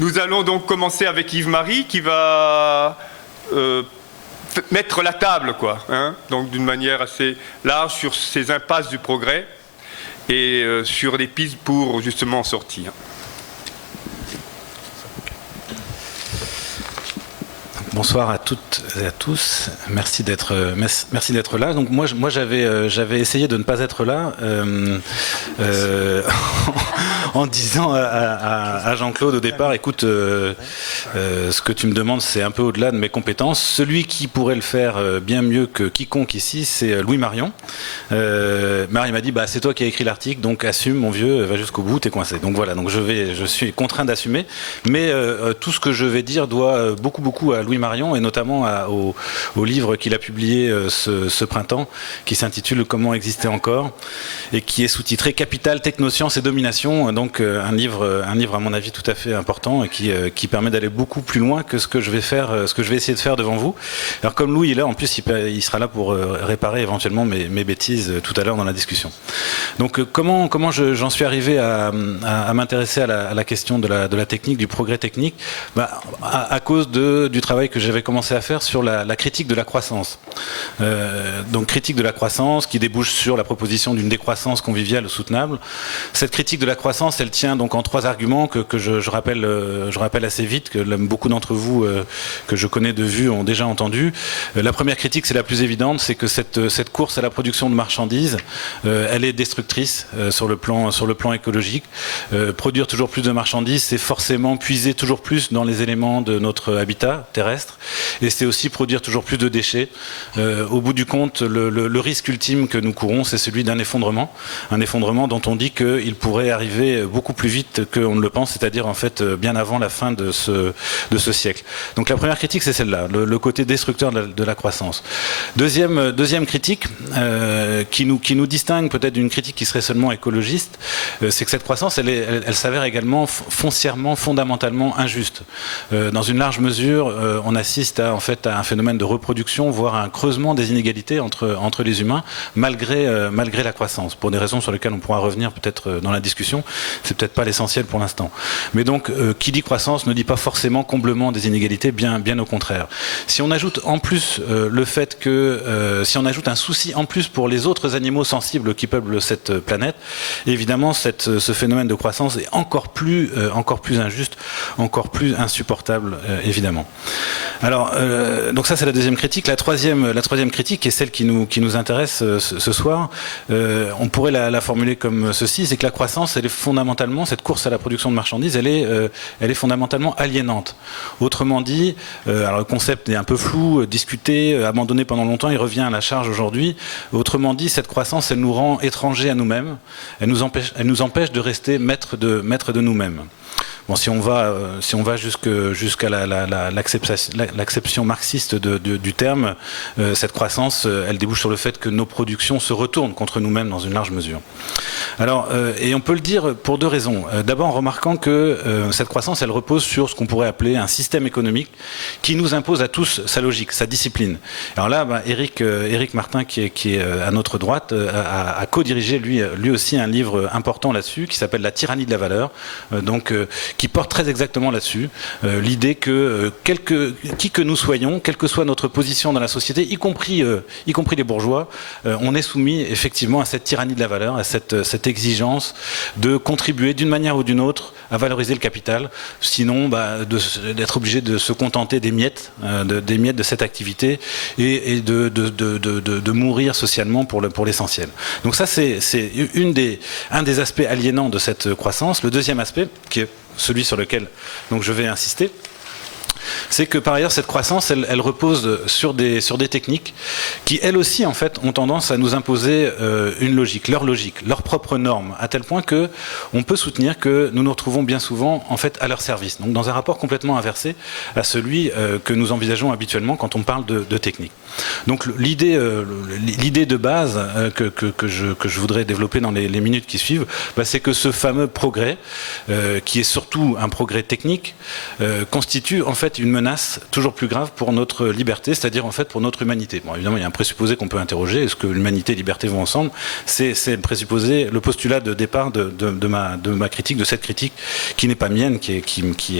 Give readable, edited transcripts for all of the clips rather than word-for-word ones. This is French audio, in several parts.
Nous allons donc commencer avec Yves-Marie qui va mettre la table, quoi, hein, donc d'une manière assez large sur ces impasses du progrès et sur les pistes pour justement en sortir. Bonsoir à toutes et à tous. Merci d'être là. Donc moi j'avais essayé de ne pas être là en disant à Jean-Claude au départ, écoute, ce que tu me demandes, c'est un peu au-delà de mes compétences. Celui qui pourrait le faire bien mieux que quiconque ici, c'est Louis Marion. Marie m'a dit, bah c'est toi qui as écrit l'article, donc assume mon vieux, va jusqu'au bout, t'es coincé. Donc voilà, donc je suis contraint d'assumer, mais tout ce que je vais dire doit beaucoup à Louis Marion, et notamment au livre qu'il a publié ce printemps, qui s'intitule Comment exister encore, et qui est sous-titré Capital, Technosciences et Domination. Donc un livre à mon avis tout à fait important et qui permet d'aller beaucoup plus loin que ce que je vais essayer de faire devant vous. Alors comme Louis est là, en plus il sera là pour réparer éventuellement mes bêtises tout à l'heure dans la discussion. Donc comment j'en suis arrivé à m'intéresser à la question de la technique, du progrès technique, à cause du travail que j'avais commencé à faire sur la critique de la croissance. Donc critique de la croissance qui débouche sur la proposition d'une décroissance conviviale soutenable. Cette critique de la croissance, elle tient donc en 3 arguments que je rappelle assez vite, que beaucoup d'entre vous que je connais de vue ont déjà entendu. La première critique, c'est la plus évidente, c'est que cette course à la production de marchandises, elle est destructrice sur le plan écologique. Produire toujours plus de marchandises, c'est forcément puiser toujours plus dans les éléments de notre habitat terrestre, et c'est aussi produire toujours plus de déchets. Au bout du compte, le risque ultime que nous courons, c'est celui d'un effondrement, un effondrement dont on dit qu'il pourrait arriver beaucoup plus vite qu'on ne le pense, c'est-à-dire en fait bien avant la fin de ce siècle. Donc la première critique, c'est celle-là, le côté destructeur de la croissance. Deuxième critique, qui nous distingue peut-être d'une critique qui serait seulement écologiste, c'est que cette croissance, elle s'avère également foncièrement, fondamentalement injuste. Dans une large mesure, on assiste à un phénomène de reproduction, voire à un creusement des inégalités entre les humains, malgré la croissance, pour des raisons sur lesquelles on pourra revenir peut-être dans la discussion. C'est peut-être pas l'essentiel pour l'instant. Mais donc, qui dit croissance ne dit pas forcément comblement des inégalités, bien au contraire. Si on ajoute en plus le fait que, si on ajoute un souci en plus pour les autres animaux sensibles qui peuplent cette planète, évidemment, ce phénomène de croissance est encore plus injuste, encore plus insupportable, évidemment. Alors, donc ça c'est la deuxième critique. La troisième critique, qui est celle qui nous intéresse ce soir, on pourrait la formuler comme ceci, c'est que la croissance, elle est fondamentalement, cette course à la production de marchandises, elle est fondamentalement aliénante. Autrement dit, alors le concept est un peu flou, discuté, abandonné pendant longtemps, il revient à la charge aujourd'hui. Autrement dit, cette croissance, elle nous rend étrangers à nous-mêmes, elle nous empêche de rester maîtres de nous-mêmes. Bon, si on va jusqu'à l'acception marxiste du terme, cette croissance, elle débouche sur le fait que nos productions se retournent contre nous-mêmes dans une large mesure. Alors, et on peut le dire pour 2 raisons. D'abord en remarquant que cette croissance, elle repose sur ce qu'on pourrait appeler un système économique qui nous impose à tous sa logique, sa discipline. Alors là, Éric Martin, qui est à notre droite, a co-dirigé lui aussi un livre important là-dessus, qui s'appelle La tyrannie de la valeur, qui porte très exactement là-dessus, l'idée que qui que nous soyons, quelle que soit notre position dans la société, y compris les bourgeois, on est soumis effectivement à cette tyrannie de la valeur, à cette exigence de contribuer d'une manière ou d'une autre à valoriser le capital, sinon d'être obligé de se contenter des miettes de cette activité et de mourir socialement pour l'essentiel. Donc ça c'est un des aspects aliénants de cette croissance. Le deuxième aspect, qui est celui sur lequel donc je vais insister, c'est que par ailleurs cette croissance elle repose sur des techniques qui elles aussi en fait ont tendance à nous imposer une logique, leur propre norme, à tel point que on peut soutenir que nous nous retrouvons bien souvent en fait à leur service, donc dans un rapport complètement inversé à celui que nous envisageons habituellement quand on parle de technique. Donc l'idée de base que je voudrais développer dans les minutes qui suivent, c'est que ce fameux progrès, qui est surtout un progrès technique, constitue en fait une menace menace toujours plus grave pour notre liberté, c'est-à-dire en fait pour notre humanité. Bon, évidemment, il y a un présupposé qu'on peut interroger. Est-ce que l'humanité et liberté vont ensemble? C'est le présupposé, le postulat de départ de ma critique, de cette critique qui n'est pas mienne, qui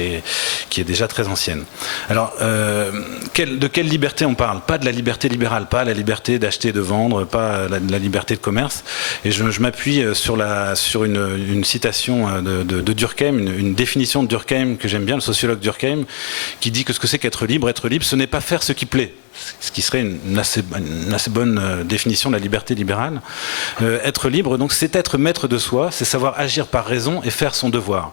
est déjà très ancienne. Alors, de quelle liberté on parle? Pas de la liberté libérale, pas la liberté d'acheter et de vendre, pas la liberté de commerce. Et je m'appuie sur une citation de Durkheim, une définition de Durkheim que j'aime bien, le sociologue Durkheim, qui dit que ce que c'est qu'être libre, ce n'est pas faire ce qui plaît. Ce qui serait une assez bonne définition de la liberté libérale. Être libre, donc, c'est être maître de soi, c'est savoir agir par raison et faire son devoir.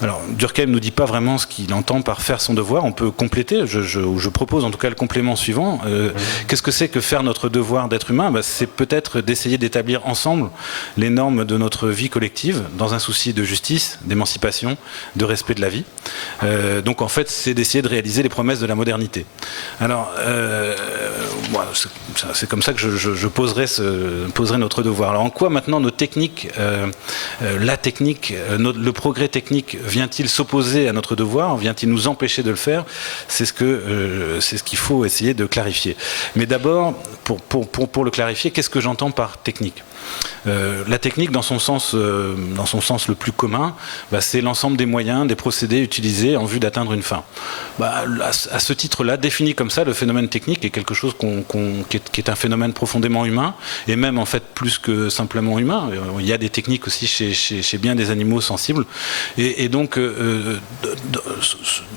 Alors, Durkheim ne nous dit pas vraiment ce qu'il entend par faire son devoir. On peut compléter, je propose en tout cas le complément suivant. Qu'est-ce que c'est que faire notre devoir d'être humain? C'est peut-être d'essayer d'établir ensemble les normes de notre vie collective dans un souci de justice, d'émancipation, de respect de la vie. Donc en fait, c'est d'essayer de réaliser les promesses de la modernité. Alors, c'est comme ça que je poserai notre devoir. Alors en quoi maintenant nos techniques, la technique, le progrès technique vient-il s'opposer à notre devoir? Vient-il nous empêcher de le faire? C'est ce qu'il faut essayer de clarifier. Mais d'abord, pour le clarifier, qu'est-ce que j'entends par technique? La technique, dans son sens le plus commun, c'est l'ensemble des moyens, des procédés utilisés en vue d'atteindre une fin. À ce titre-là, défini comme ça, le phénomène technique est quelque chose qui est un phénomène profondément humain, et même en fait plus que simplement humain. Il y a des techniques aussi chez bien des animaux sensibles, et donc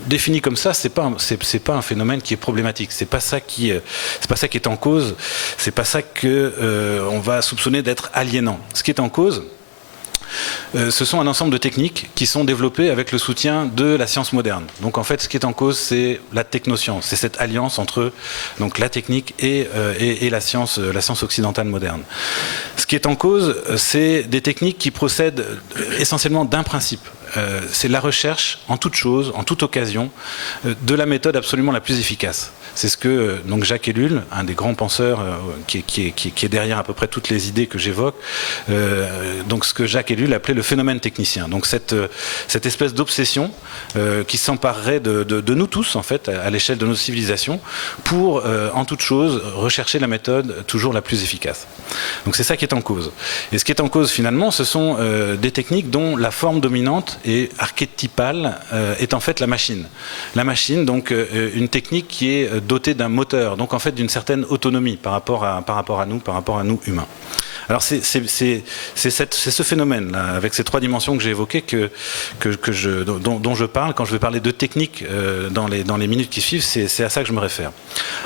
défini comme ça, c'est pas un phénomène qui est problématique. C'est pas ça qui est en cause. C'est pas ça que on va soupçonner d'être aliénant. Ce qui est en cause, ce sont un ensemble de techniques qui sont développées avec le soutien de la science moderne. Donc en fait, ce qui est en cause, c'est la technoscience, c'est cette alliance entre donc la technique et la science occidentale moderne. Ce qui est en cause, c'est des techniques qui procèdent essentiellement d'un principe. C'est la recherche en toute chose, en toute occasion, de la méthode absolument la plus efficace. C'est ce que donc Jacques Ellul, un des grands penseurs qui est derrière à peu près toutes les idées que j'évoque, donc ce que Jacques Ellul appelait le phénomène technicien. Donc cette espèce d'obsession qui s'emparerait de nous tous en fait à l'échelle de nos civilisations pour en toute chose rechercher la méthode toujours la plus efficace. Donc c'est ça qui est en cause. Et ce qui est en cause finalement, ce sont des techniques dont la forme dominante et archétypale est en fait la machine. La machine, donc une technique qui est dotée d'un moteur, donc en fait d'une certaine autonomie par rapport à nous humains. Alors c'est ce phénomène-là, avec ces trois dimensions que j'ai évoquées, dont je parle quand je vais parler de technique dans les minutes qui suivent. C'est à ça que je me réfère.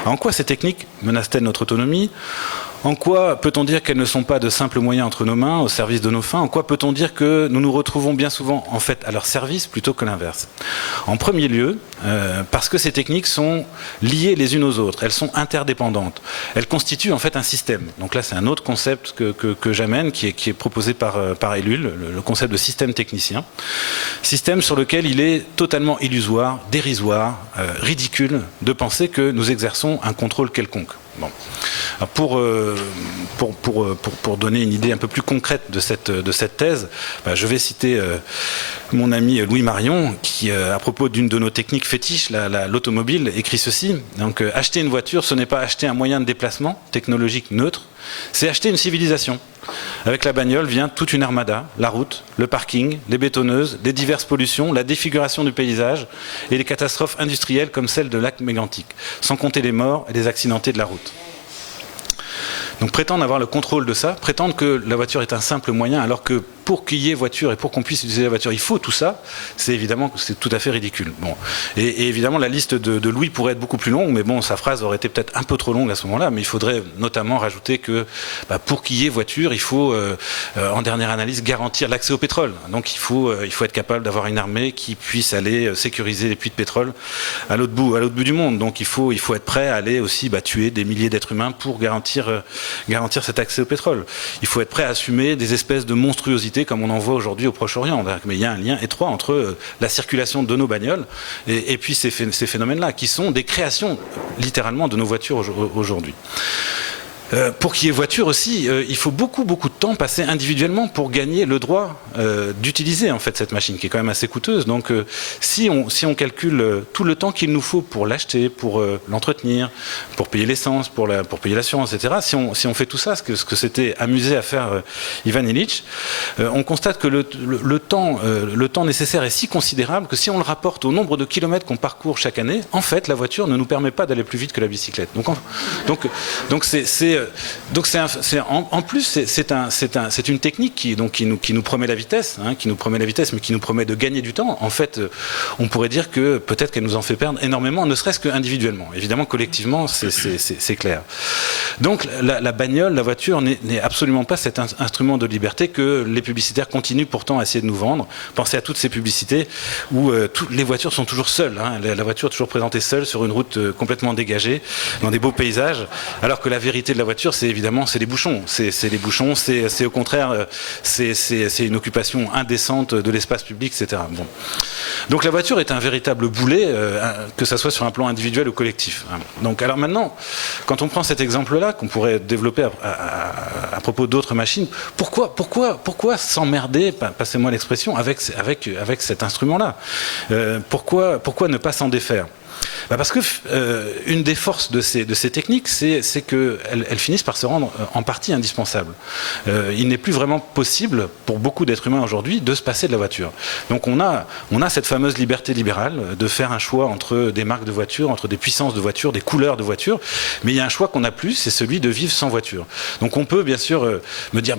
Alors, en quoi ces techniques menacent-elles notre autonomie ? En quoi peut-on dire qu'elles ne sont pas de simples moyens entre nos mains, au service de nos fins? En quoi peut-on dire que nous nous retrouvons bien souvent en fait à leur service plutôt que l'inverse? En premier lieu, parce que ces techniques sont liées les unes aux autres, elles sont interdépendantes. Elles constituent en fait un système. Donc là, c'est un autre concept que j'amène, qui est proposé par Ellul, le concept de système technicien. Système sur lequel il est totalement illusoire, dérisoire, ridicule de penser que nous exerçons un contrôle quelconque. Bon. Alors pour donner une idée un peu plus concrète de cette thèse, je vais citer mon ami Louis Marion qui, à propos d'une de nos techniques fétiches, l'automobile, écrit ceci. Donc, acheter une voiture, ce n'est pas acheter un moyen de déplacement technologique neutre, c'est acheter une civilisation. Avec la bagnole vient toute une armada, la route, le parking, les bétonneuses, les diverses pollutions, la défiguration du paysage et les catastrophes industrielles comme celle de lac mégantic, sans compter les morts et les accidentés de la route. Donc prétendre avoir le contrôle de ça, prétendre que la voiture est un simple moyen, alors que pour qu'il y ait voiture et pour qu'on puisse utiliser la voiture, il faut tout ça, c'est tout à fait ridicule. Bon. Et évidemment, la liste de Louis pourrait être beaucoup plus longue, mais bon, sa phrase aurait été peut-être un peu trop longue à ce moment-là, mais il faudrait notamment rajouter que pour qu'il y ait voiture, il faut, en dernière analyse, garantir l'accès au pétrole. Donc il faut être capable d'avoir une armée qui puisse aller sécuriser les puits de pétrole à l'autre bout du monde. Donc il faut être prêt à aller aussi tuer des milliers d'êtres humains pour garantir cet accès au pétrole. Il faut être prêt à assumer des espèces de monstruosités comme on en voit aujourd'hui au Proche-Orient. Mais il y a un lien étroit entre la circulation de nos bagnoles et puis ces phénomènes-là, qui sont des créations littéralement de nos voitures aujourd'hui. Pour qu'il y ait voiture aussi, il faut beaucoup de temps passé individuellement pour gagner le droit d'utiliser en fait cette machine qui est quand même assez coûteuse. Donc si on calcule tout le temps qu'il nous faut pour l'acheter, pour l'entretenir, pour payer l'essence, pour payer l'assurance, etc. Si on fait tout ça, ce que s'était amusé à faire Ivan Illich, on constate que le temps nécessaire est si considérable que si on le rapporte au nombre de kilomètres qu'on parcourt chaque année, en fait la voiture ne nous permet pas d'aller plus vite que la bicyclette. En plus, c'est une technique qui nous promet la vitesse, mais qui nous promet de gagner du temps. En fait, on pourrait dire que peut-être qu'elle nous en fait perdre énormément, ne serait-ce qu'individuellement. Évidemment, collectivement, c'est clair. Donc, la bagnole, la voiture n'est absolument pas cet instrument de liberté que les publicitaires continuent pourtant à essayer de nous vendre. Pensez à toutes ces publicités où les voitures sont toujours seules. La voiture est toujours présentée seule sur une route complètement dégagée, dans des beaux paysages, alors que la vérité de la voiture, c'est évidemment les bouchons. C'est les bouchons, c'est au contraire, c'est une occupation indécente de l'espace public, etc. Bon. Donc la voiture est un véritable boulet, que ça soit sur un plan individuel ou collectif. Donc alors maintenant, quand on prend cet exemple-là, qu'on pourrait développer à propos d'autres machines, pourquoi s'emmerder, passez-moi l'expression, avec cet instrument-là, pourquoi ne pas s'en défaire ? Parce que une des forces de ces techniques, c'est qu'elles finissent par se rendre en partie indispensables. Il n'est plus vraiment possible pour beaucoup d'êtres humains aujourd'hui de se passer de la voiture. Donc on a cette fameuse liberté libérale de faire un choix entre des marques de voitures, entre des puissances de voitures, des couleurs de voitures, mais il y a un choix qu'on n'a plus, c'est celui de vivre sans voiture. Donc on peut bien sûr me dire,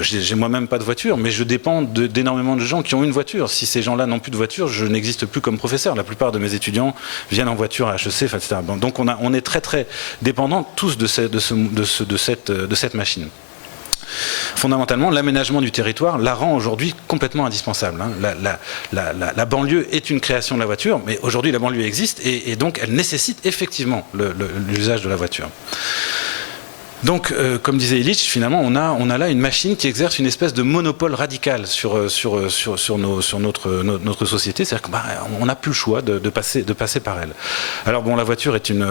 j'ai moi-même pas de voiture, mais je dépends d'énormément de gens qui ont une voiture. Si ces gens-là n'ont plus de voiture, je n'existe plus comme professeur. La plupart de mes étudiants viennent en voiture à HEC, etc. Donc on est très très dépendants tous de cette machine. Fondamentalement, l'aménagement du territoire la rend aujourd'hui complètement indispensable. La banlieue est une création de la voiture, mais aujourd'hui la banlieue existe et donc elle nécessite effectivement l'usage de la voiture. Donc, comme disait Illich, finalement, on a là une machine qui exerce une espèce de monopole radical sur notre société. C'est-à-dire qu'on n'a plus le choix de passer par elle. Alors bon, la voiture est une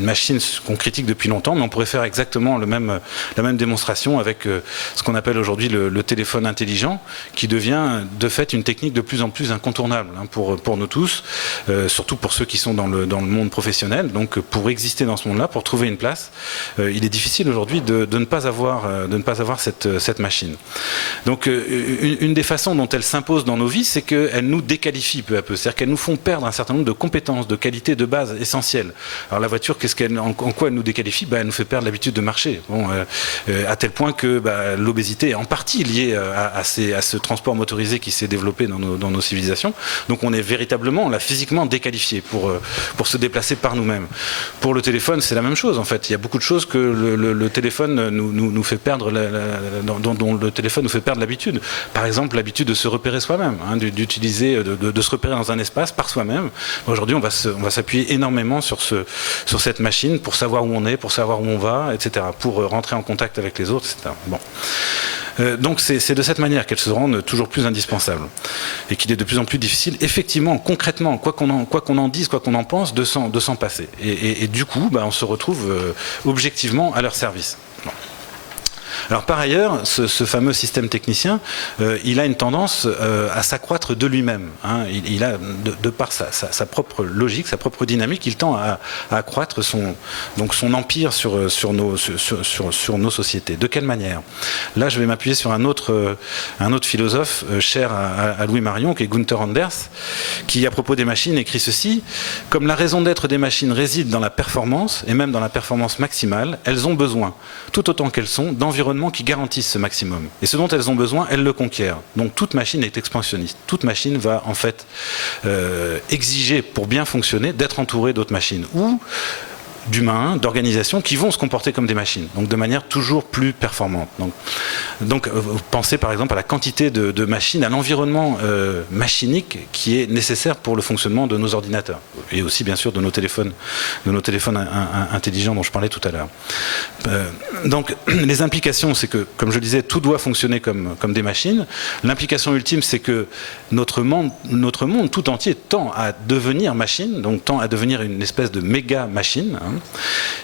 machine qu'on critique depuis longtemps, mais on pourrait faire exactement la même démonstration avec ce qu'on appelle aujourd'hui le téléphone intelligent, qui devient de fait une technique de plus en plus incontournable pour nous tous, surtout pour ceux qui sont dans le monde professionnel. Donc, pour exister dans ce monde-là, pour trouver une place, il est difficile aujourd'hui de ne pas avoir cette machine. Donc une des façons dont elle s'impose dans nos vies, c'est qu'elle nous déqualifie peu à peu, c'est-à-dire qu'elles nous font perdre un certain nombre de compétences, de qualités de base essentielles. Alors la voiture, en quoi elle nous déqualifie ? Elle nous fait perdre l'habitude de marcher, à tel point que l'obésité est en partie liée à ce transport motorisé qui s'est développé dans nos civilisations. Donc on est véritablement, là, physiquement déqualifié pour se déplacer par nous-mêmes. Pour le téléphone, c'est la même chose en fait. Il y a beaucoup de choses que le téléphone nous fait perdre, dont le téléphone nous fait perdre l'habitude. Par exemple, l'habitude de se repérer soi-même, d'utiliser, de se repérer dans un espace par soi-même. Aujourd'hui, on va s'appuyer énormément sur cette machine pour savoir où on est, pour savoir où on va, etc., pour rentrer en contact avec les autres, etc. Bon. Donc c'est de cette manière qu'elles se rendent toujours plus indispensables et qu'il est de plus en plus difficile, effectivement, concrètement, quoi qu'on en dise, quoi qu'on en pense, de s'en passer. Et du coup, on se retrouve objectivement à leur service. Bon. Alors par ailleurs, ce fameux système technicien, il a une tendance à s'accroître de lui-même. Il a, de par sa propre logique, sa propre dynamique, il tend à accroître son empire sur nos sociétés. De quelle manière ? Là, je vais m'appuyer sur un autre philosophe cher à Louis Marion, qui est Gunther Anders, qui, à propos des machines, écrit ceci : « Comme la raison d'être des machines réside dans la performance, et même dans la performance maximale, elles ont besoin, tout autant qu'elles sont, d'environnements qui garantissent ce maximum. Et ce dont elles ont besoin, elles le conquièrent. Donc toute machine est expansionniste. Toute machine va en fait exiger, pour bien fonctionner, d'être entourée d'autres machines ou d'humains, d'organisations qui vont se comporter comme des machines, donc de manière toujours plus performante. Donc, Donc pensez par exemple à la quantité de machines, à l'environnement machinique qui est nécessaire pour le fonctionnement de nos ordinateurs et aussi bien sûr de nos téléphones intelligents dont je parlais tout à l'heure. Donc les implications, c'est que, comme je le disais, tout doit fonctionner comme des machines. L'implication ultime, c'est que notre monde tout entier tend à devenir machine, donc tend à devenir une espèce de méga machine.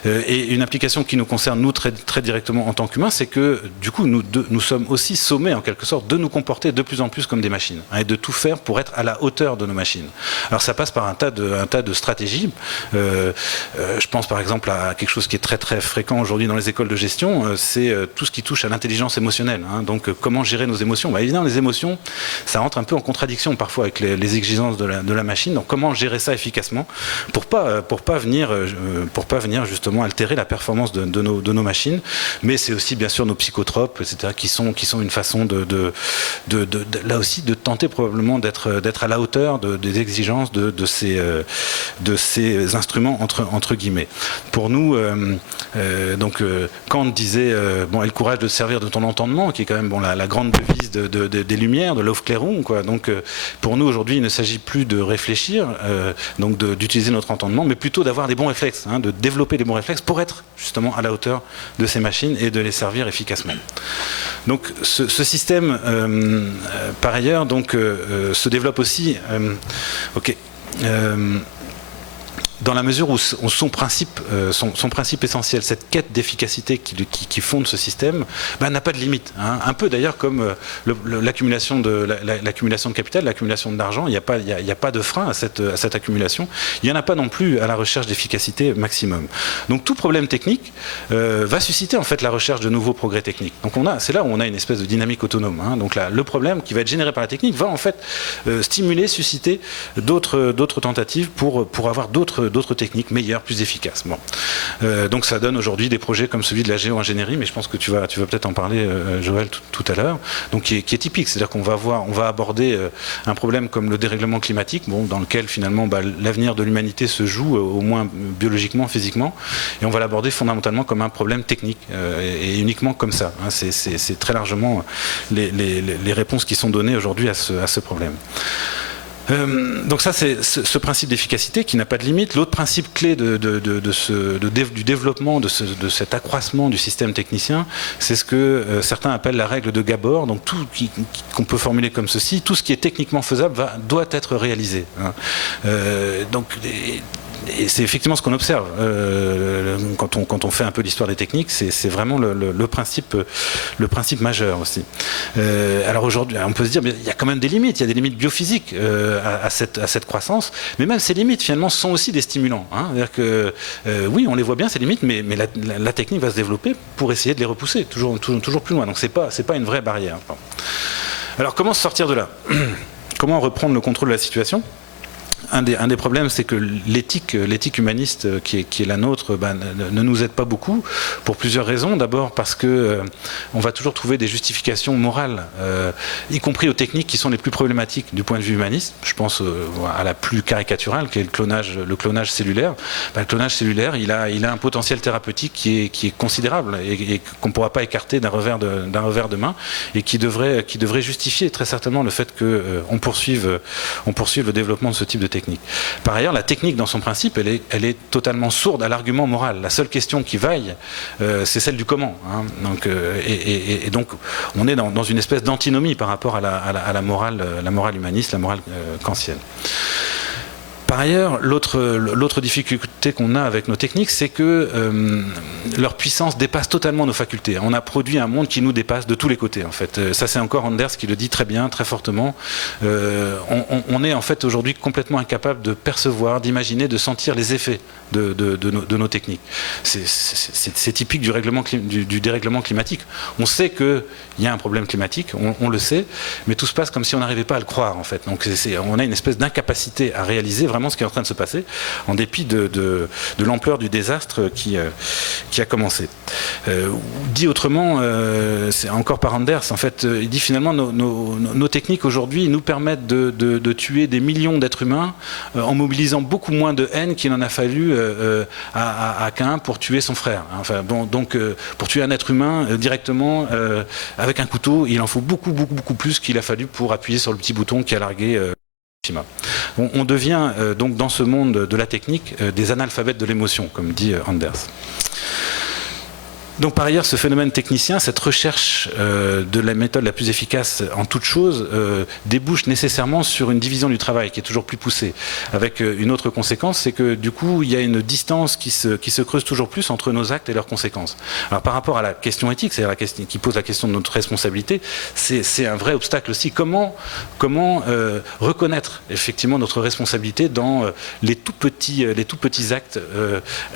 Et une application qui nous concerne nous très, très directement en tant qu'humains, c'est que du coup nous sommes aussi sommés en quelque sorte de nous comporter de plus en plus comme des machines, et de tout faire pour être à la hauteur de nos machines. Alors ça passe par un tas de stratégies. Je pense par exemple à quelque chose qui est très très fréquent aujourd'hui dans les écoles de gestion, c'est tout ce qui touche à l'intelligence émotionnelle. Donc comment gérer nos émotions. Évidemment, les émotions, ça rentre un peu en contradiction parfois avec les exigences de la machine. Donc comment gérer ça efficacement pour pas venir justement altérer la performance de nos machines. Mais c'est aussi bien sûr nos psychotropes, etc., qui sont une façon là aussi de tenter probablement d'être à la hauteur des exigences de ces instruments entre guillemets. Pour nous, Kant disait aie le courage de te servir de ton entendement, qui est quand même la grande devise des Lumières, de l'Aufklärung, quoi. Donc pour nous aujourd'hui, il ne s'agit plus de réfléchir, d'utiliser notre entendement, mais plutôt d'avoir des bons réflexes, de développer des bons réflexes pour être justement à la hauteur de ces machines et de les servir efficacement. Donc ce système, par ailleurs, se développe aussi. Dans la mesure où son principe essentiel, cette quête d'efficacité qui fonde ce système, n'a pas de limite. Un peu d'ailleurs comme l'accumulation de capital, l'accumulation d'argent, il n'y a pas de frein à cette accumulation. Il n'y en a pas non plus à la recherche d'efficacité maximum. Donc tout problème technique va susciter en fait la recherche de nouveaux progrès techniques. Donc c'est là où on a une espèce de dynamique autonome. Donc là, le problème qui va être généré par la technique va en fait susciter d'autres tentatives pour avoir d'autres techniques meilleures, plus efficaces. Donc ça donne aujourd'hui des projets comme celui de la géo-ingénierie, mais je pense que tu vas peut-être en parler, Joël, tout à l'heure, donc qui est typique, c'est-à-dire qu'on va aborder un problème comme le dérèglement climatique, dans lequel finalement l'avenir de l'humanité se joue, au moins biologiquement, physiquement, et on va l'aborder fondamentalement comme un problème technique, et uniquement comme ça. C'est très largement les réponses qui sont données aujourd'hui à ce problème. Donc ça, c'est ce principe d'efficacité qui n'a pas de limite. L'autre principe clé du développement de cet accroissement du système technicien, c'est ce que certains appellent la règle de Gabor. Donc tout qu'on peut formuler comme ceci: tout ce qui est techniquement faisable doit être réalisé. Et c'est effectivement ce qu'on observe quand on fait un peu l'histoire des techniques. C'est vraiment le principe majeur aussi. Alors aujourd'hui, on peut se dire, mais il y a quand même des limites. Il y a des limites biophysiques à cette croissance. Mais même ces limites, finalement, sont aussi des stimulants. C'est-à-dire que oui, on les voit bien, ces limites, mais la technique va se développer pour essayer de les repousser toujours plus loin. Donc c'est pas une vraie barrière. Alors comment se sortir de là? Comment reprendre le contrôle de la situation? Un des problèmes, c'est que l'éthique humaniste qui est la nôtre ne nous aide pas beaucoup pour plusieurs raisons. D'abord parce que on va toujours trouver des justifications morales, y compris aux techniques qui sont les plus problématiques du point de vue humaniste. Je pense à la plus caricaturale, qui est le clonage cellulaire. Le clonage cellulaire, il a un potentiel thérapeutique qui est considérable et qu'on ne pourra pas écarter d'un revers de main, et qui devrait justifier très certainement le fait qu'on poursuive le développement de ce type de technique. Par ailleurs, la technique dans son principe, elle est totalement sourde à l'argument moral. La seule question qui vaille, c'est celle du comment. Donc on est dans une espèce d'antinomie par rapport à la morale humaniste, la morale kantienne. Par ailleurs, l'autre difficulté qu'on a avec nos techniques, c'est que leur puissance dépasse totalement nos facultés. On a produit un monde qui nous dépasse de tous les côtés, en fait. Ça, c'est encore Anders qui le dit très bien, très fortement. On est en fait aujourd'hui complètement incapable de percevoir, d'imaginer, de sentir les effets de nos techniques. C'est typique du dérèglement climatique. On sait qu'il y a un problème climatique, on le sait, mais tout se passe comme si on n'arrivait pas à le croire, en fait. Donc on a une espèce d'incapacité à réaliser vraiment vraiment ce qui est en train de se passer, en dépit de l'ampleur du désastre qui a commencé. Dit autrement, c'est encore par Anders, en fait, il dit finalement nos techniques aujourd'hui nous permettent de tuer des millions d'êtres humains en mobilisant beaucoup moins de haine qu'il en a fallu à Caïn pour tuer son frère. Enfin, bon, donc pour tuer un être humain directement avec un couteau, il en faut beaucoup plus qu'il a fallu pour appuyer sur le petit bouton qui a largué Hiroshima. On devient donc dans ce monde de la technique des analphabètes de l'émotion, comme dit Anders. Donc par ailleurs, ce phénomène technicien, cette recherche de la méthode la plus efficace en toute chose, débouche nécessairement sur une division du travail qui est toujours plus poussée. Avec une autre conséquence, c'est que du coup, il y a une distance qui se creuse toujours plus entre nos actes et leurs conséquences. Alors par rapport à la question éthique, c'est-à-dire la question qui pose la question de notre responsabilité, c'est un vrai obstacle aussi. Comment reconnaître effectivement notre responsabilité dans les tout petits actes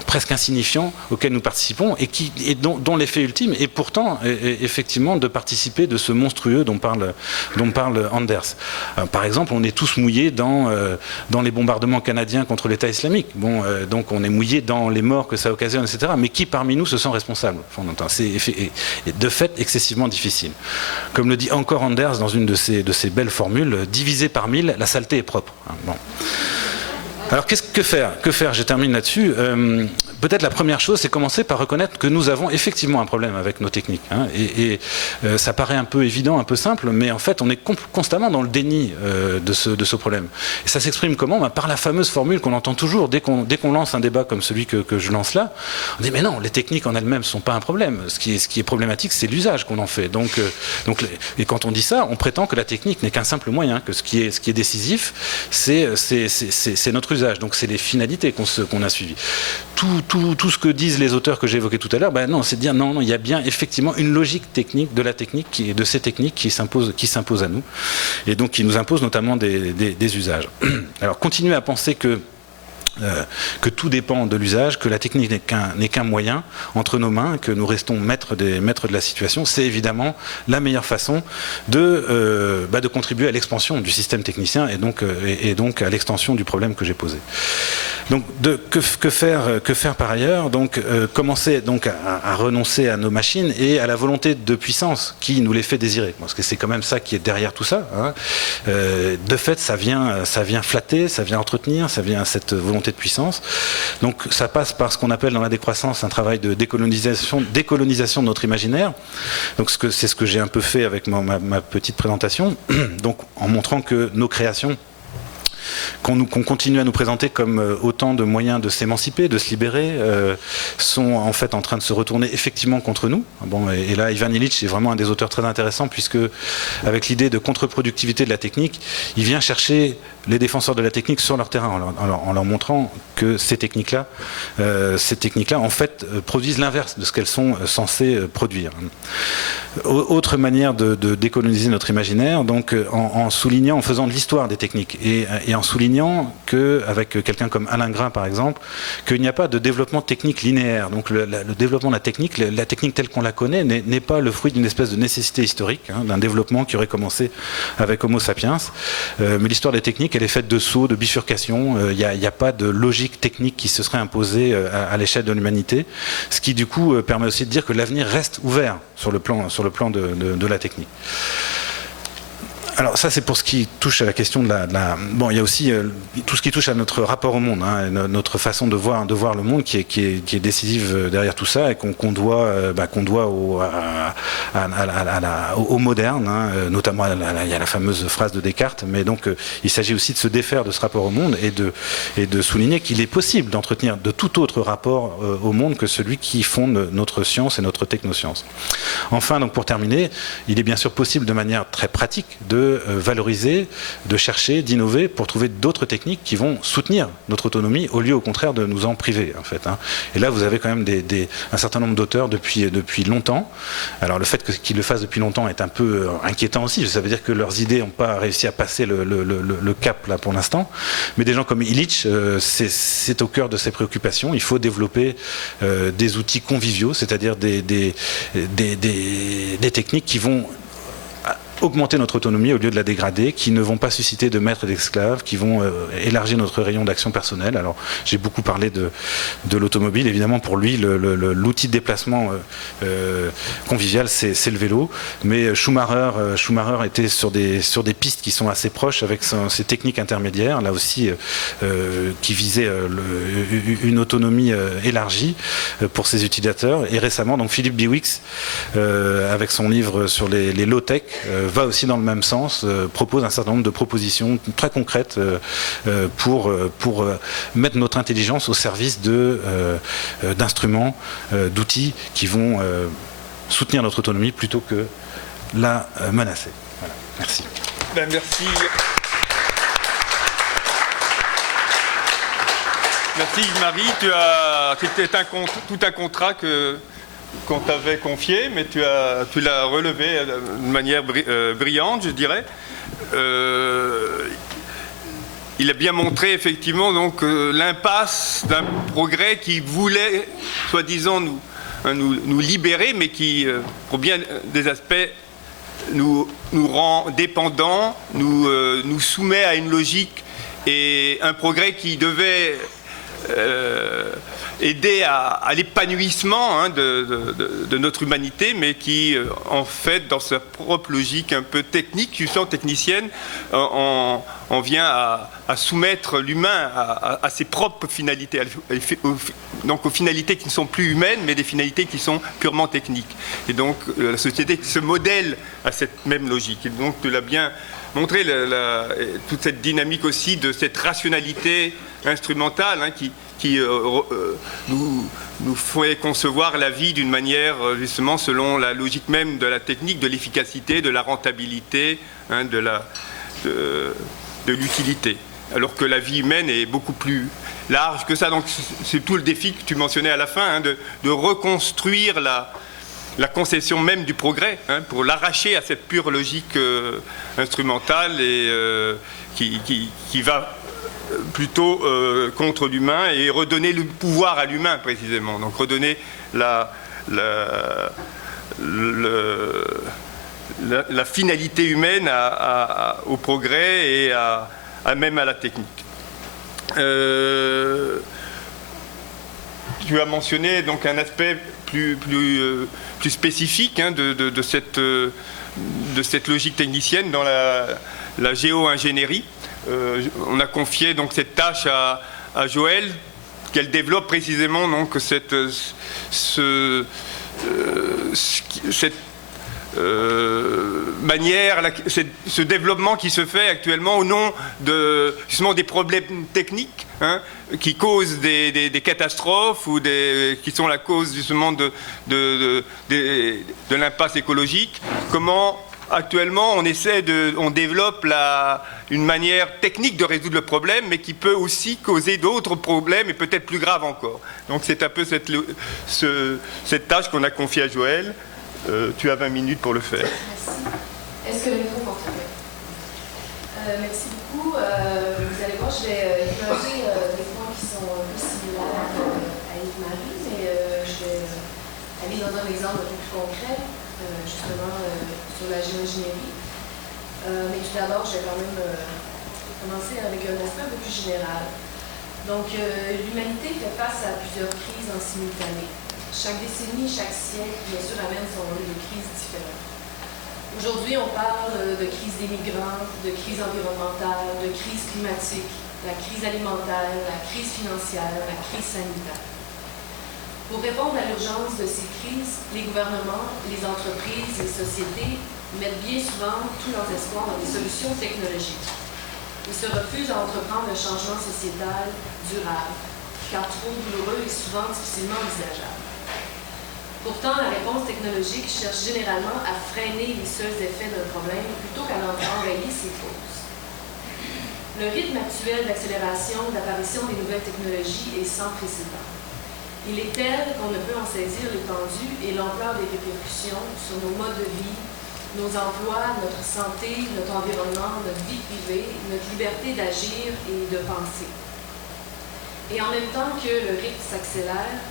presque insignifiants auxquels nous participons et dont l'effet ultime est pourtant effectivement de participer de ce monstrueux dont parle Anders. Par exemple, on est tous mouillés dans les bombardements canadiens contre l'État islamique. Bon, donc on est mouillés dans les morts que ça occasionne, etc. Mais qui parmi nous se sent responsable? C'est de fait excessivement difficile. Comme le dit encore Anders dans une de ses belles formules, divisé par 1000, la saleté est propre. Bon. Alors que faire? Je termine là-dessus. Peut-être la première chose, c'est commencer par reconnaître que nous avons effectivement un problème avec nos techniques. Ça paraît un peu évident, un peu simple, mais en fait, on est constamment dans le déni de ce problème. Et ça s'exprime comment? Par la fameuse formule qu'on entend toujours dès qu'on lance un débat comme celui que je lance là. On dit mais non, les techniques en elles-mêmes ne sont pas un problème. Ce qui est problématique, c'est l'usage qu'on en fait. Et quand on dit ça, on prétend que la technique n'est qu'un simple moyen, que ce qui est décisif, c'est notre usage. Donc c'est les finalités qu'on a suivies. Tout ce que disent les auteurs que j'ai évoqués tout à l'heure, non, c'est de dire non, il y a bien effectivement une logique technique de la technique de ces techniques qui s'impose à nous, et donc qui nous impose notamment des usages. Alors continuer à penser que tout dépend de l'usage, que la technique n'est qu'un moyen entre nos mains, que nous restons maîtres de la situation, c'est évidemment la meilleure façon de contribuer à l'expansion du système technicien et donc à l'extension du problème que j'ai posé. Donc que faire par ailleurs? Donc commencer donc à renoncer à nos machines et à la volonté de puissance qui nous les fait désirer, parce que c'est quand même ça qui est derrière tout ça. De fait, ça vient flatter, ça vient entretenir, ça vient cette volonté de puissance. Donc ça passe par ce qu'on appelle dans la décroissance un travail de décolonisation de notre imaginaire. Donc c'est ce que j'ai un peu fait avec ma petite présentation, donc en montrant que nos créations qu'on continue à nous présenter comme autant de moyens de s'émanciper, de se libérer, sont en fait en train de se retourner effectivement contre nous. Bon, et là, Ivan Illich est vraiment un des auteurs très intéressants, puisque avec l'idée de contre-productivité de la technique, il vient chercher les défenseurs de la technique sur leur terrain, en leur montrant que ces techniques-là, en fait, produisent l'inverse de ce qu'elles sont censées produire. Autre manière de décoloniser notre imaginaire, donc en faisant de l'histoire des techniques et en soulignant qu'avec quelqu'un comme Alain Gras par exemple, qu'il n'y a pas de développement technique linéaire. Donc le développement de la technique telle qu'on la connaît n'est pas le fruit d'une espèce de nécessité historique, d'un développement qui aurait commencé avec Homo sapiens. Mais l'histoire des techniques, elle est faite de sauts, de bifurcations. Il n'y a pas de logique technique qui se serait imposée à l'échelle de l'humanité, ce qui du coup permet aussi de dire que l'avenir reste ouvert sur le plan de la technique. Alors ça, c'est pour ce qui touche à la question de Bon, il y a aussi tout ce qui touche à notre rapport au monde, notre façon de voir le monde qui est décisive derrière tout ça, et qu'on doit au moderne, notamment il y a la fameuse phrase de Descartes, mais donc il s'agit aussi de se défaire de ce rapport au monde et de souligner qu'il est possible d'entretenir de tout autre rapport au monde que celui qui fonde notre science et notre technoscience. Enfin, donc pour terminer, il est bien sûr possible de manière très pratique de valoriser, de chercher, d'innover pour trouver d'autres techniques qui vont soutenir notre autonomie au lieu au contraire de nous en priver en fait. Et là vous avez quand même un certain nombre d'auteurs depuis longtemps. Alors le fait qu'ils le fassent depuis longtemps est un peu inquiétant aussi, ça veut dire que leurs idées n'ont pas réussi à passer le cap là pour l'instant, mais des gens comme Illich, c'est au cœur de ses préoccupations. Il faut développer des outils conviviaux, c'est-à-dire des techniques qui vont augmenter notre autonomie au lieu de la dégrader, qui ne vont pas susciter de maîtres d'esclaves, qui vont élargir notre rayon d'action personnelle. Alors j'ai beaucoup parlé de l'automobile. Évidemment, pour lui, l'outil de déplacement convivial, c'est le vélo. Mais Schumacher était sur des pistes qui sont assez proches avec ses techniques intermédiaires, là aussi, qui visaient une autonomie élargie pour ses utilisateurs. Et récemment, donc Philippe Biwix, avec son livre sur les low-tech, va aussi dans le même sens, propose un certain nombre de propositions très concrètes pour mettre notre intelligence au service d'instruments, d'outils qui vont soutenir notre autonomie plutôt que la menacer. Voilà. Merci. Ben, merci. Merci Yves-Marie. C'était tout un contrat qu'on t'avait confié, mais tu l'as relevé de manière brillante, je dirais. Il a bien montré effectivement donc l'impasse d'un progrès qui voulait, soi-disant, nous libérer, mais qui, pour bien des aspects, nous rend dépendants, nous soumet à une logique et un progrès qui devait aider à l'épanouissement de notre humanité, mais qui, en fait, dans sa propre logique un peu technique, tu sens technicienne, on vient à soumettre l'humain à ses propres finalités, donc aux finalités qui ne sont plus humaines, mais des finalités qui sont purement techniques. Et donc, la société se modèle à cette même logique. Et donc, tu l'as bien montré, toute cette dynamique aussi de cette rationalité instrumentale qui nous fait concevoir la vie d'une manière justement selon la logique même de la technique, de l'efficacité, de la rentabilité, de l'utilité. Alors que la vie humaine est beaucoup plus large que ça. Donc c'est tout le défi que tu mentionnais à la fin, de reconstruire la conception même du progrès, pour l'arracher à cette pure logique instrumentale et qui va plutôt contre l'humain et redonner le pouvoir à l'humain précisément. Donc redonner la finalité humaine au progrès et même à la technique. Tu as mentionné donc un aspect plus spécifique de cette logique technicienne dans la géo-ingénierie. On a confié donc cette tâche à Joël, qu'elle développe précisément donc cette manière, ce développement qui se fait actuellement au nom justement des problèmes techniques qui causent des catastrophes ou qui sont la cause justement de l'impasse écologique. Comment actuellement on développe une manière technique de résoudre le problème, mais qui peut aussi causer d'autres problèmes et peut-être plus graves encore. Donc c'est un peu cette tâche qu'on a confiée à Joël. Tu as 20 minutes pour le faire. Merci. Est-ce que le micro fonctionne? Merci beaucoup. Vous allez voir, je vais évoquer des points qui sont un peu similaires à Yves-Marie, mais je vais aller dans un exemple un peu plus concret, justement sur la géo-ingénierie. Mais tout d'abord, je vais quand même commencer avec un aspect un peu plus général. Donc, l'humanité fait face à plusieurs crises en simultané. Chaque décennie, chaque siècle, bien sûr, amène son lot de crises différentes. Aujourd'hui, on parle de crise des migrants, de crise environnementale, de crise climatique, la crise alimentaire, la crise financière, la crise sanitaire. Pour répondre à l'urgence de ces crises, les gouvernements, les entreprises, les sociétés mettent bien souvent tous leurs espoirs dans des solutions technologiques. Ils se refusent à entreprendre un changement sociétal durable, car trop douloureux et souvent difficilement envisageable. Pourtant, la réponse technologique cherche généralement à freiner les seuls effets d'un problème plutôt qu'à enrayer ses causes. Le rythme actuel d'accélération, d'apparition des nouvelles technologies est sans précédent. Il est tel qu'on ne peut en saisir l'étendue et l'ampleur des répercussions sur nos modes de vie, nos emplois, notre santé, notre environnement, notre vie privée, notre liberté d'agir et de penser. Et en même temps que le rythme s'accélère,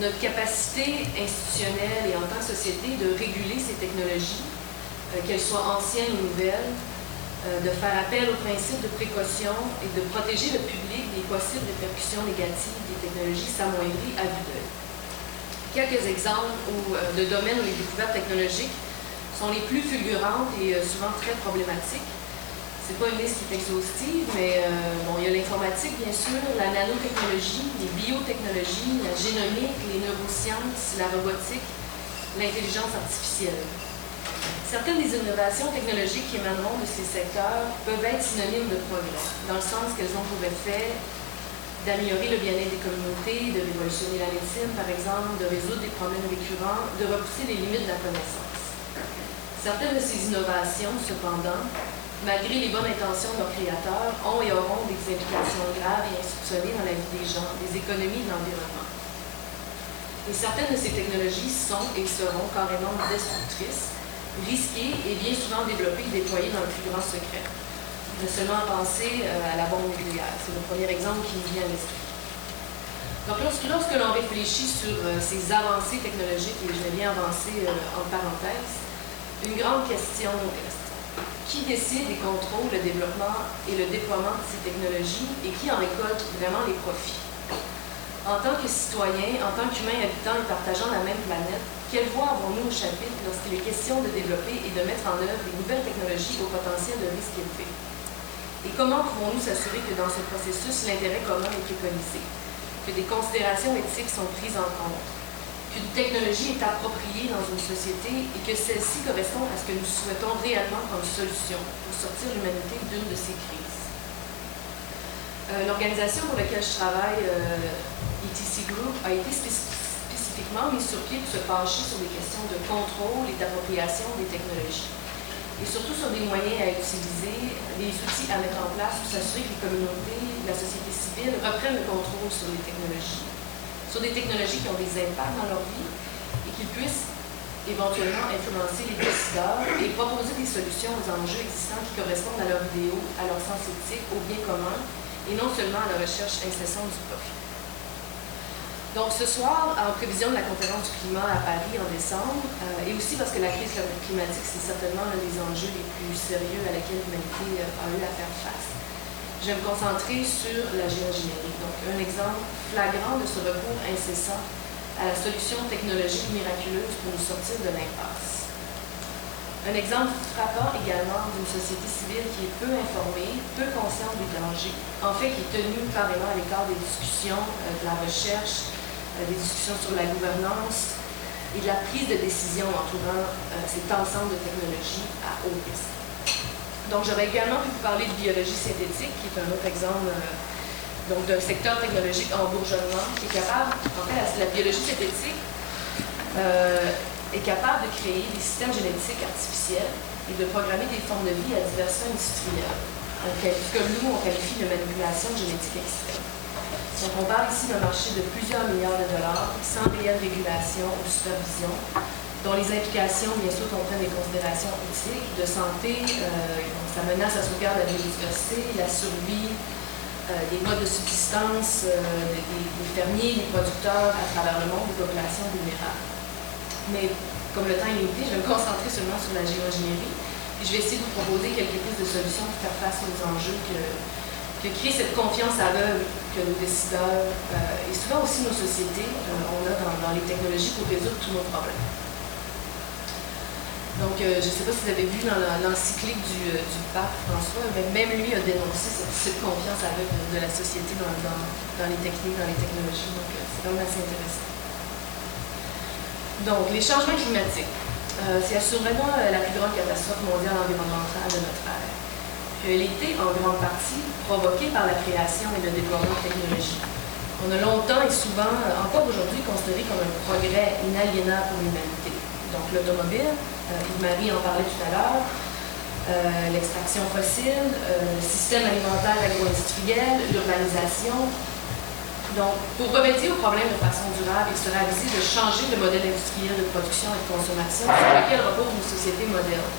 notre capacité institutionnelle et en tant que société de réguler ces technologies qu'elles soient anciennes ou nouvelles, de faire appel au principe de précaution et de protéger le public des possibles répercussions négatives des technologies s'amoindrit à vue d'œil. Quelques exemples de domaines où les découvertes technologiques sont les plus fulgurantes et souvent très problématiques. Ce n'est pas une liste qui est exhaustive, mais il y a l'informatique, bien sûr, la nanotechnologie, les biotechnologies, la génomique, les neurosciences, la robotique, l'intelligence artificielle. Certaines des innovations technologiques qui émaneront de ces secteurs peuvent être synonymes de progrès, dans le sens qu'elles ont pour effet d'améliorer le bien-être des communautés, de révolutionner la médecine, par exemple, de résoudre des problèmes récurrents, de repousser les limites de la connaissance. Certaines de ces innovations, cependant, malgré les bonnes intentions de leurs créateurs, ont et auront des implications graves et insoupçonnées dans la vie des gens, des économies et de l'environnement. Et certaines de ces technologies sont et seront carrément destructrices, risquées et bien souvent développées et déployées dans le plus grand secret. De seulement penser à la bombe nucléaire. C'est le premier exemple qui me vient à l'esprit. Donc lorsque l'on réfléchit sur ces avancées technologiques, et je vais bien avancer en parenthèse, une grande question reste. Qui décide et contrôle le développement et le déploiement de ces technologies et qui en récolte vraiment les profits? En tant que citoyens, en tant qu'humains habitants et partageant la même planète, quelle voix avons-nous au chapitre lorsqu'il est question de développer et de mettre en œuvre des nouvelles technologies au potentiel de risque élevé? Et comment pouvons-nous s'assurer que dans ce processus, l'intérêt commun est préconisé, que des considérations éthiques sont prises en compte, qu'une technologie est appropriée dans une société et que celle-ci correspond à ce que nous souhaitons réellement comme solution pour sortir l'humanité d'une de ces crises? L'organisation pour laquelle je travaille, ETC Group, a été spécifiquement mise sur pied pour se pencher sur des questions de contrôle et d'appropriation des technologies, et surtout sur des moyens à utiliser, des outils à mettre en place pour s'assurer que les communautés, la société civile reprennent le contrôle sur les technologies, sur des technologies qui ont des impacts dans leur vie et qui puissent éventuellement influencer les décideurs et proposer des solutions aux enjeux existants qui correspondent à leur idéaux, à leur sens éthique, au bien commun, et non seulement à la recherche incessante du profit. Donc ce soir, en prévision de la conférence du climat à Paris en décembre, et aussi parce que la crise climatique, c'est certainement l'un des enjeux les plus sérieux à laquelle l'humanité a eu à faire face, je vais me concentrer sur la géoingénierie. Donc un exemple flagrant de ce recours incessant à la solution technologique miraculeuse pour nous sortir de l'impasse. Un exemple frappant également d'une société civile qui est peu informée, peu consciente des dangers, en fait qui est tenue carrément à l'écart des discussions, de la recherche, des discussions sur la gouvernance et de la prise de décision entourant cet ensemble de technologies à haut risque. Donc j'aurais également pu vous parler de biologie synthétique, qui est un autre exemple donc d'un secteur technologique en bourgeonnement qui est capable, en fait la biologie synthétique est capable de créer des systèmes génétiques artificiels et de programmer des formes de vie à diverses fins industrielles, que nous, on qualifie de manipulation génétique extrême. Donc on parle ici d'un marché de plusieurs milliards de dollars, sans réelle régulation ou supervision, dont les implications, bien sûr, comprennent des considérations éthiques, de santé, ça menace la sauvegarde de la biodiversité, la survie, des modes de subsistance des fermiers, des producteurs à travers le monde, des populations vulnérables. Mais comme le temps est limité, je vais me concentrer seulement sur la géoingénierie et je vais essayer de vous proposer quelques pistes de solutions pour faire face aux enjeux que crée cette confiance aveugle que nos décideurs et souvent aussi nos sociétés on a dans les technologies pour résoudre tous nos problèmes. Donc, je ne sais pas si vous avez vu dans l'encyclique du pape François, mais même lui a dénoncé cette confiance aveugle de la société dans les techniques, dans les technologies. Donc, c'est vraiment assez intéressant. Donc, les changements climatiques, c'est assurément la plus grande catastrophe mondiale environnementale de notre ère. Elle a été en grande partie provoquée par la création et le déploiement de technologies. On a longtemps et souvent, encore aujourd'hui, considéré comme un progrès inaliénable pour l'humanité. Donc, l'automobile, Yves-Marie en parlait tout à l'heure, l'extraction fossile, le système alimentaire agro-industriel, l'urbanisation. Donc, pour remédier aux problèmes de façon durable, il sera avisé de changer le modèle industriel de production et de consommation sur lequel repose une société moderne,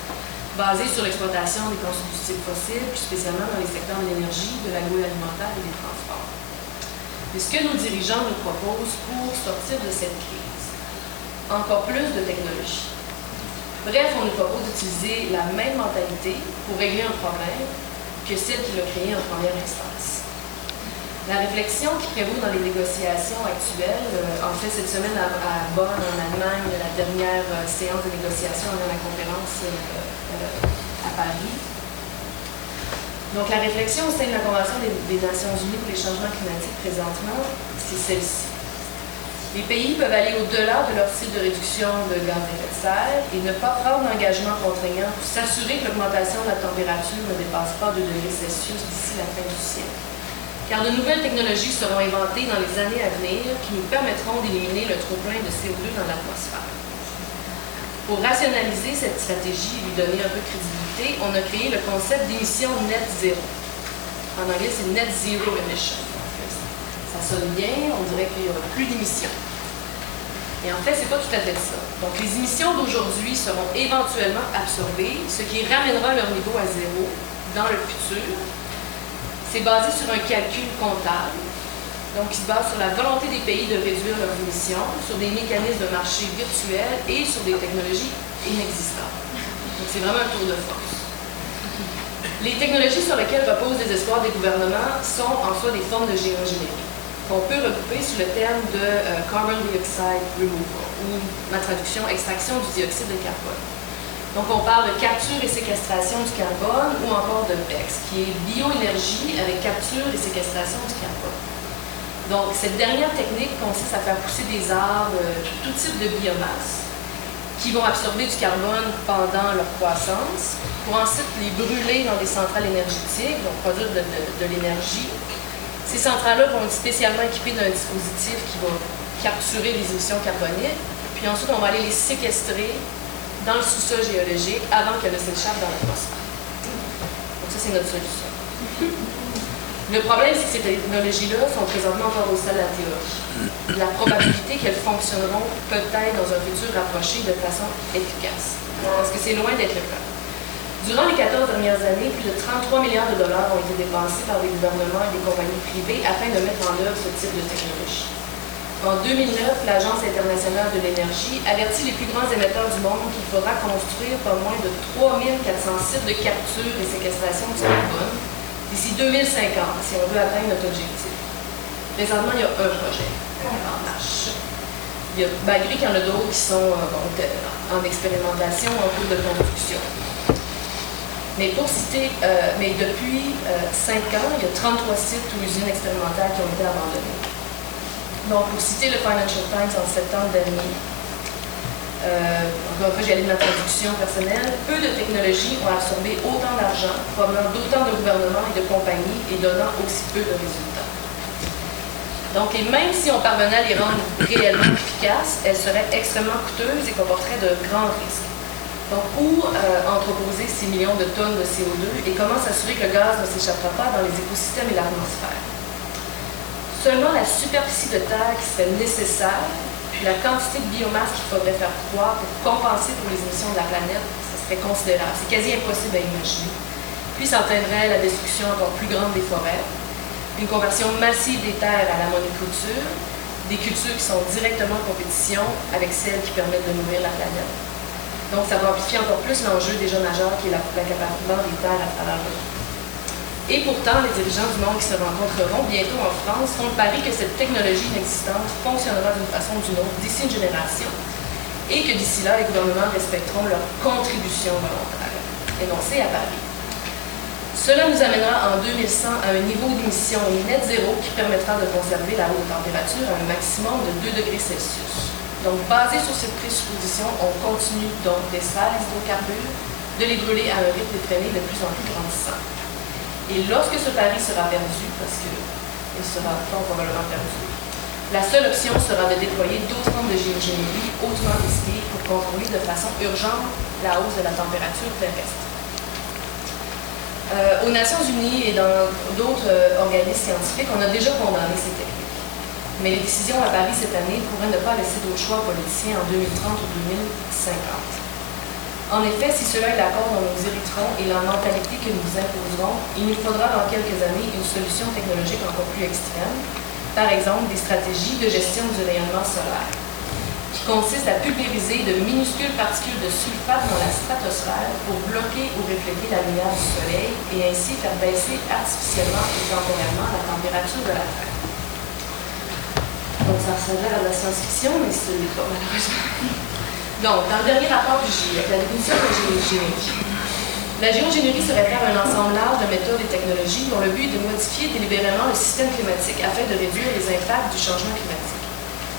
basée sur l'exploitation des combustibles fossiles, plus spécialement dans les secteurs de l'énergie, de l'agroalimentaire et des transports. Mais ce que nos dirigeants nous proposent pour sortir de cette crise, encore plus de technologie. Bref, on nous propose d'utiliser la même mentalité pour régler un problème que celle qui l'a créé en première instance. La réflexion qui prévaut dans les négociations actuelles, en fait cette semaine à Bonn, en Allemagne, la dernière séance de négociation avant la conférence à Paris. Donc la réflexion au sein de la Convention des Nations Unies pour les changements climatiques présentement, c'est celle-ci. Les pays peuvent aller au-delà de leur cible de réduction de gaz à effet de serre et ne pas prendre d'engagement contraignant pour s'assurer que l'augmentation de la température ne dépasse pas 2 degrés Celsius d'ici la fin du siècle. Car de nouvelles technologies seront inventées dans les années à venir qui nous permettront d'éliminer le trop-plein de CO2 dans l'atmosphère. Pour rationaliser cette stratégie et lui donner un peu de crédibilité, on a créé le concept d'émission net zéro. En anglais, c'est net zero emission. Ça sonne bien, on dirait qu'il n'y aura plus d'émissions. Et en fait, ce n'est pas tout à fait ça. Donc, les émissions d'aujourd'hui seront éventuellement absorbées, ce qui ramènera leur niveau à zéro dans le futur. C'est basé sur un calcul comptable, donc qui se base sur la volonté des pays de réduire leurs émissions, sur des mécanismes de marché virtuels et sur des technologies inexistantes. Donc c'est vraiment un tour de force. Les technologies sur lesquelles reposent les espoirs des gouvernements sont en soi des formes de géoingénierie, qu'on peut regrouper sous le terme de carbon dioxide removal, ou ma traduction, extraction du dioxyde de carbone. Donc, on parle de capture et séquestration du carbone ou encore de BECS, qui est bioénergie avec capture et séquestration du carbone. Donc, cette dernière technique consiste à faire pousser des arbres, tout type de biomasse, qui vont absorber du carbone pendant leur croissance, pour ensuite les brûler dans des centrales énergétiques, donc produire de l'énergie. Ces centrales-là vont être spécialement équipées d'un dispositif qui va capturer les émissions carboniques, puis ensuite, on va aller les séquestrer dans le sous-sol géologique avant qu'elle ne s'échappe dans l'atmosphère. Donc ça, c'est notre solution. Le problème, c'est que ces technologies-là sont présentement encore au stade de la théorie. La probabilité qu'elles fonctionneront peut-être dans un futur rapproché de façon efficace, parce que c'est loin d'être le cas. Durant les 14 dernières années, plus de 33 milliards de dollars ont été dépensés par des gouvernements et des compagnies privées afin de mettre en œuvre ce type de technologie. En 2009, l'Agence internationale de l'énergie avertit les plus grands émetteurs du monde qu'il faudra construire pas moins de 3400 sites de capture et séquestration du carbone d'ici 2050 si on veut atteindre notre objectif. Présentement, il y a un projet en marche. Malgré qu'il y en a d'autres qui sont en expérimentation, en cours de construction. Mais depuis 5 ans, il y a 33 sites ou usines expérimentales qui ont été abandonnées. Donc, pour citer le Financial Times en septembre dernier, encore une fois, j'ai allé de ma traduction personnelle, peu de technologies ont absorbé autant d'argent, provenant d'autant de gouvernements et de compagnies et donnant aussi peu de résultats. Donc, et même si on parvenait à les rendre réellement efficaces, elles seraient extrêmement coûteuses et comporteraient de grands risques. Donc, où entreposer ces millions de tonnes de CO2 et comment s'assurer que le gaz ne s'échappera pas dans les écosystèmes et l'atmosphère? Seulement la superficie de terre qui serait nécessaire, puis la quantité de biomasse qu'il faudrait faire croître pour compenser pour les émissions de la planète, ça serait considérable. C'est quasi impossible à imaginer. Puis ça entraînerait la destruction encore plus grande des forêts, une conversion massive des terres à la monoculture, des cultures qui sont directement en compétition avec celles qui permettent de nourrir la planète. Donc ça va amplifier encore plus l'enjeu déjà majeur qui est l'accaparement des terres à travers le monde. Et pourtant, les dirigeants du monde qui se rencontreront bientôt en France font le pari que cette technologie inexistante fonctionnera d'une façon ou d'une autre d'ici une génération et que d'ici là, les gouvernements respecteront leur contribution volontaire, énoncée à Paris. Cela nous amènera en 2100 à un niveau d'émission net zéro qui permettra de conserver la haute température à un maximum de 2 degrés Celsius. Donc, basé sur cette présupposition, on continue donc d'extraire les hydrocarbures, de les brûler à un rythme effréné de plus en plus grandissant. Et lorsque ce pari sera perdu, parce qu'il sera fort probablement perdu, la seule option sera de déployer d'autres formes de géoingénierie hautement risquées pour contrôler de façon urgente la hausse de la température terrestre. Aux Nations Unies et dans d'autres organismes scientifiques, on a déjà condamné ces techniques. Mais les décisions à Paris cette année pourraient ne pas laisser d'autre choix aux politiciens en 2030 ou 2050. En effet, si cela est l'accord dont nous hériterons et la mentalité que nous imposerons, il nous faudra dans quelques années une solution technologique encore plus extrême, par exemple des stratégies de gestion du rayonnement solaire, qui consiste à pulvériser de minuscules particules de sulfate dans la stratosphère pour bloquer ou refléter la lumière du Soleil et ainsi faire baisser artificiellement et temporairement la température de la Terre. Donc ça ressemble à la science-fiction, mais ce n'est pas malheureusement. Donc, dans le dernier rapport du GIEC, la définition de la géogénérie. La géogénérie se réfère à un ensemble large de méthodes et technologies dont le but est de modifier délibérément le système climatique afin de réduire les impacts du changement climatique.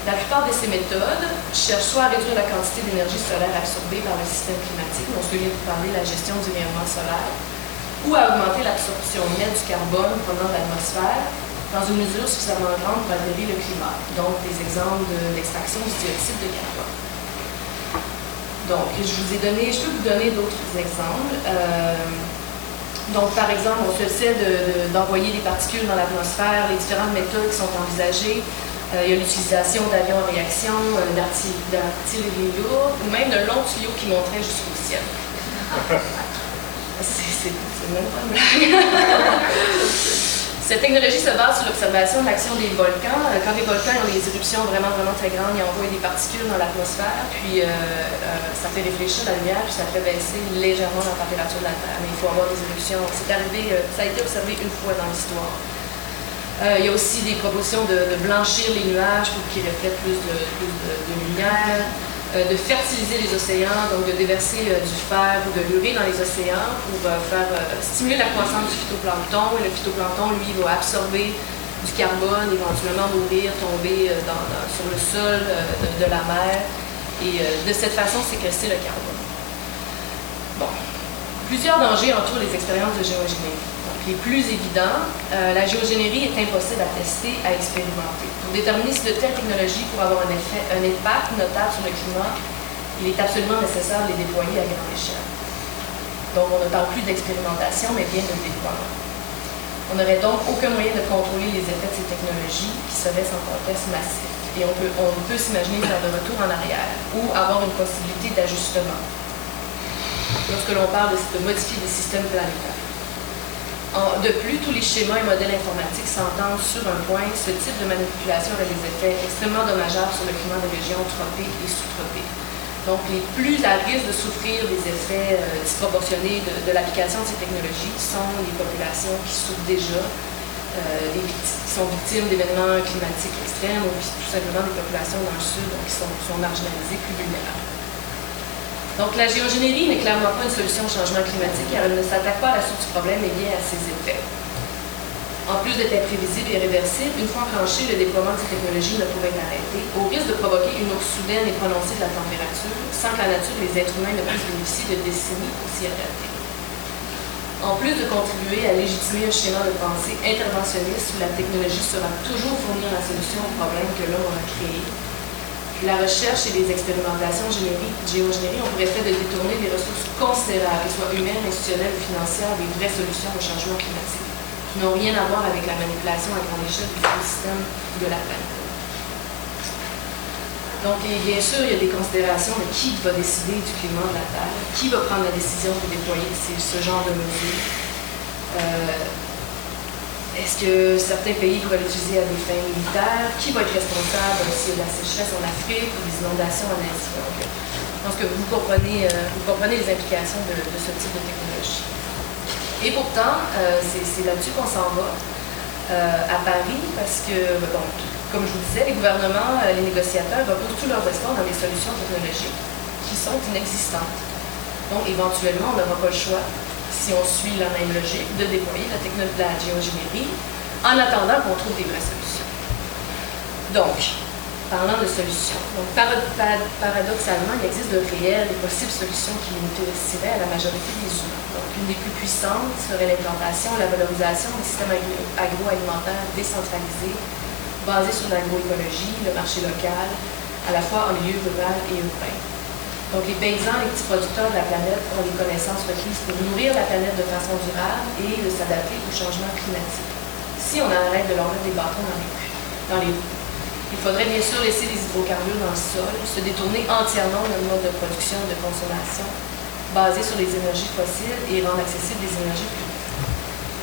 La plupart de ces méthodes cherchent soit à réduire la quantité d'énergie solaire absorbée par le système climatique, dont je viens de vous parler, la gestion du rayonnement solaire, ou à augmenter l'absorption nette du carbone provenant de l'atmosphère dans une mesure suffisamment grande pour altérer le climat. Donc, des exemples de l'extraction du dioxyde de carbone. Donc, je peux vous donner d'autres exemples. Donc, par exemple, on se essaie d'envoyer des particules dans l'atmosphère, les différentes méthodes qui sont envisagées. Il y a l'utilisation d'avions en réaction, d'artillerie lourde, ou même de longs tuyaux qui monteraient jusqu'au ciel. C'est même pas une blague. Cette technologie se base sur l'observation de l'action des volcans. Quand les volcans ont des éruptions vraiment très grandes, ils envoient des particules dans l'atmosphère, puis ça fait réfléchir la lumière, puis ça fait baisser légèrement la température de la Terre. Mais il faut avoir des éruptions. C'est arrivé, ça a été observé une fois dans l'histoire. Il y a aussi des propositions de blanchir les nuages pour qu'ils reflètent plus de lumière. De fertiliser les océans, donc de déverser du fer ou de l'urée dans les océans pour stimuler la croissance du phytoplancton. Et le phytoplancton, lui, va absorber du carbone, éventuellement mourir, tomber sur le sol de la mer. Et de cette façon, séquestrer le carbone. Bon. Plusieurs dangers entourent les expériences de géogénérie. Donc, les plus évidents, la géogénérie est impossible à tester, à expérimenter. Pour déterminer si de telles technologies pourraient avoir un impact notable sur le climat, il est absolument nécessaire de les déployer à grande échelle. Donc, on ne parle plus d'expérimentation, mais bien de déploiement. On n'aurait donc aucun moyen de contrôler les effets de ces technologies qui seraient sans contexte massif. Et on peut s'imaginer faire de retour en arrière ou avoir une possibilité d'ajustement lorsque l'on parle de modifier des systèmes planétaires. De plus, tous les schémas et modèles informatiques s'entendent sur un point, ce type de manipulation aurait des effets extrêmement dommageables sur le climat des régions tropées et sous-tropées. Donc, les plus à risque de souffrir des effets disproportionnés de l'application de ces technologies sont les populations qui souffrent déjà, qui sont victimes d'événements climatiques extrêmes ou tout simplement des populations dans le sud qui sont marginalisées, plus vulnérables. Donc, la géogénérie n'est clairement pas une solution au changement climatique car elle ne s'attaque pas à la source du problème mais bien à ses effets. En plus d'être imprévisible et réversible, une fois enclenché, le déploiement de ces technologies ne pourrait être arrêté, au risque de provoquer une hausse soudaine et prononcée de la température, sans que la nature et les êtres humains ne puissent bénéficier de décennies pour s'y adapter. En plus de contribuer à légitimer un schéma de pensée interventionniste où la technologie sera toujours fournir la solution aux problèmes que l'homme aura créés, la recherche et les expérimentations géogénérie ont pour effet de détourner des ressources considérables, qu'elles soient humaines, institutionnelles ou financières, des vraies solutions au changement climatique, qui n'ont rien à voir avec la manipulation à grande échelle du système de la planète. Donc, et bien sûr, il y a des considérations de qui va décider du climat de la Terre, qui va prendre la décision de déployer ce genre de mesures. Est-ce que certains pays pourraient l'utiliser à des fins militaires? Qui va être responsable s'il y a de la sécheresse en Afrique ou des inondations en Asie? Donc, je pense que vous comprenez les implications de ce type de technologie. Et pourtant, c'est là-dessus qu'on s'en va à Paris parce que, bon, comme je vous disais, les gouvernements, les négociateurs reposent tous leurs espoirs dans des solutions technologiques qui sont inexistantes. Donc, éventuellement, on n'aura pas le choix, si on suit la même logique, de déployer la géogénérie en attendant qu'on trouve des vraies solutions. Donc, parlant de solutions, donc paradoxalement, il existe de réelles et possibles solutions qui bénéficieraient à la majorité des humains. Donc, une des plus puissantes serait l'implantation et la valorisation des systèmes agroalimentaires décentralisés, basés sur l'agroécologie, le marché local, à la fois en milieu rural et urbain. Donc, les paysans, les petits producteurs de la planète ont les connaissances requises pour nourrir la planète de façon durable et de s'adapter au changement climatique. Si on arrête de leur mettre des bâtons dans les roues, il faudrait bien sûr laisser les hydrocarbures dans le sol, se détourner entièrement d'un mode de production et de consommation basé sur les énergies fossiles et rendre accessibles les énergies plus vertes.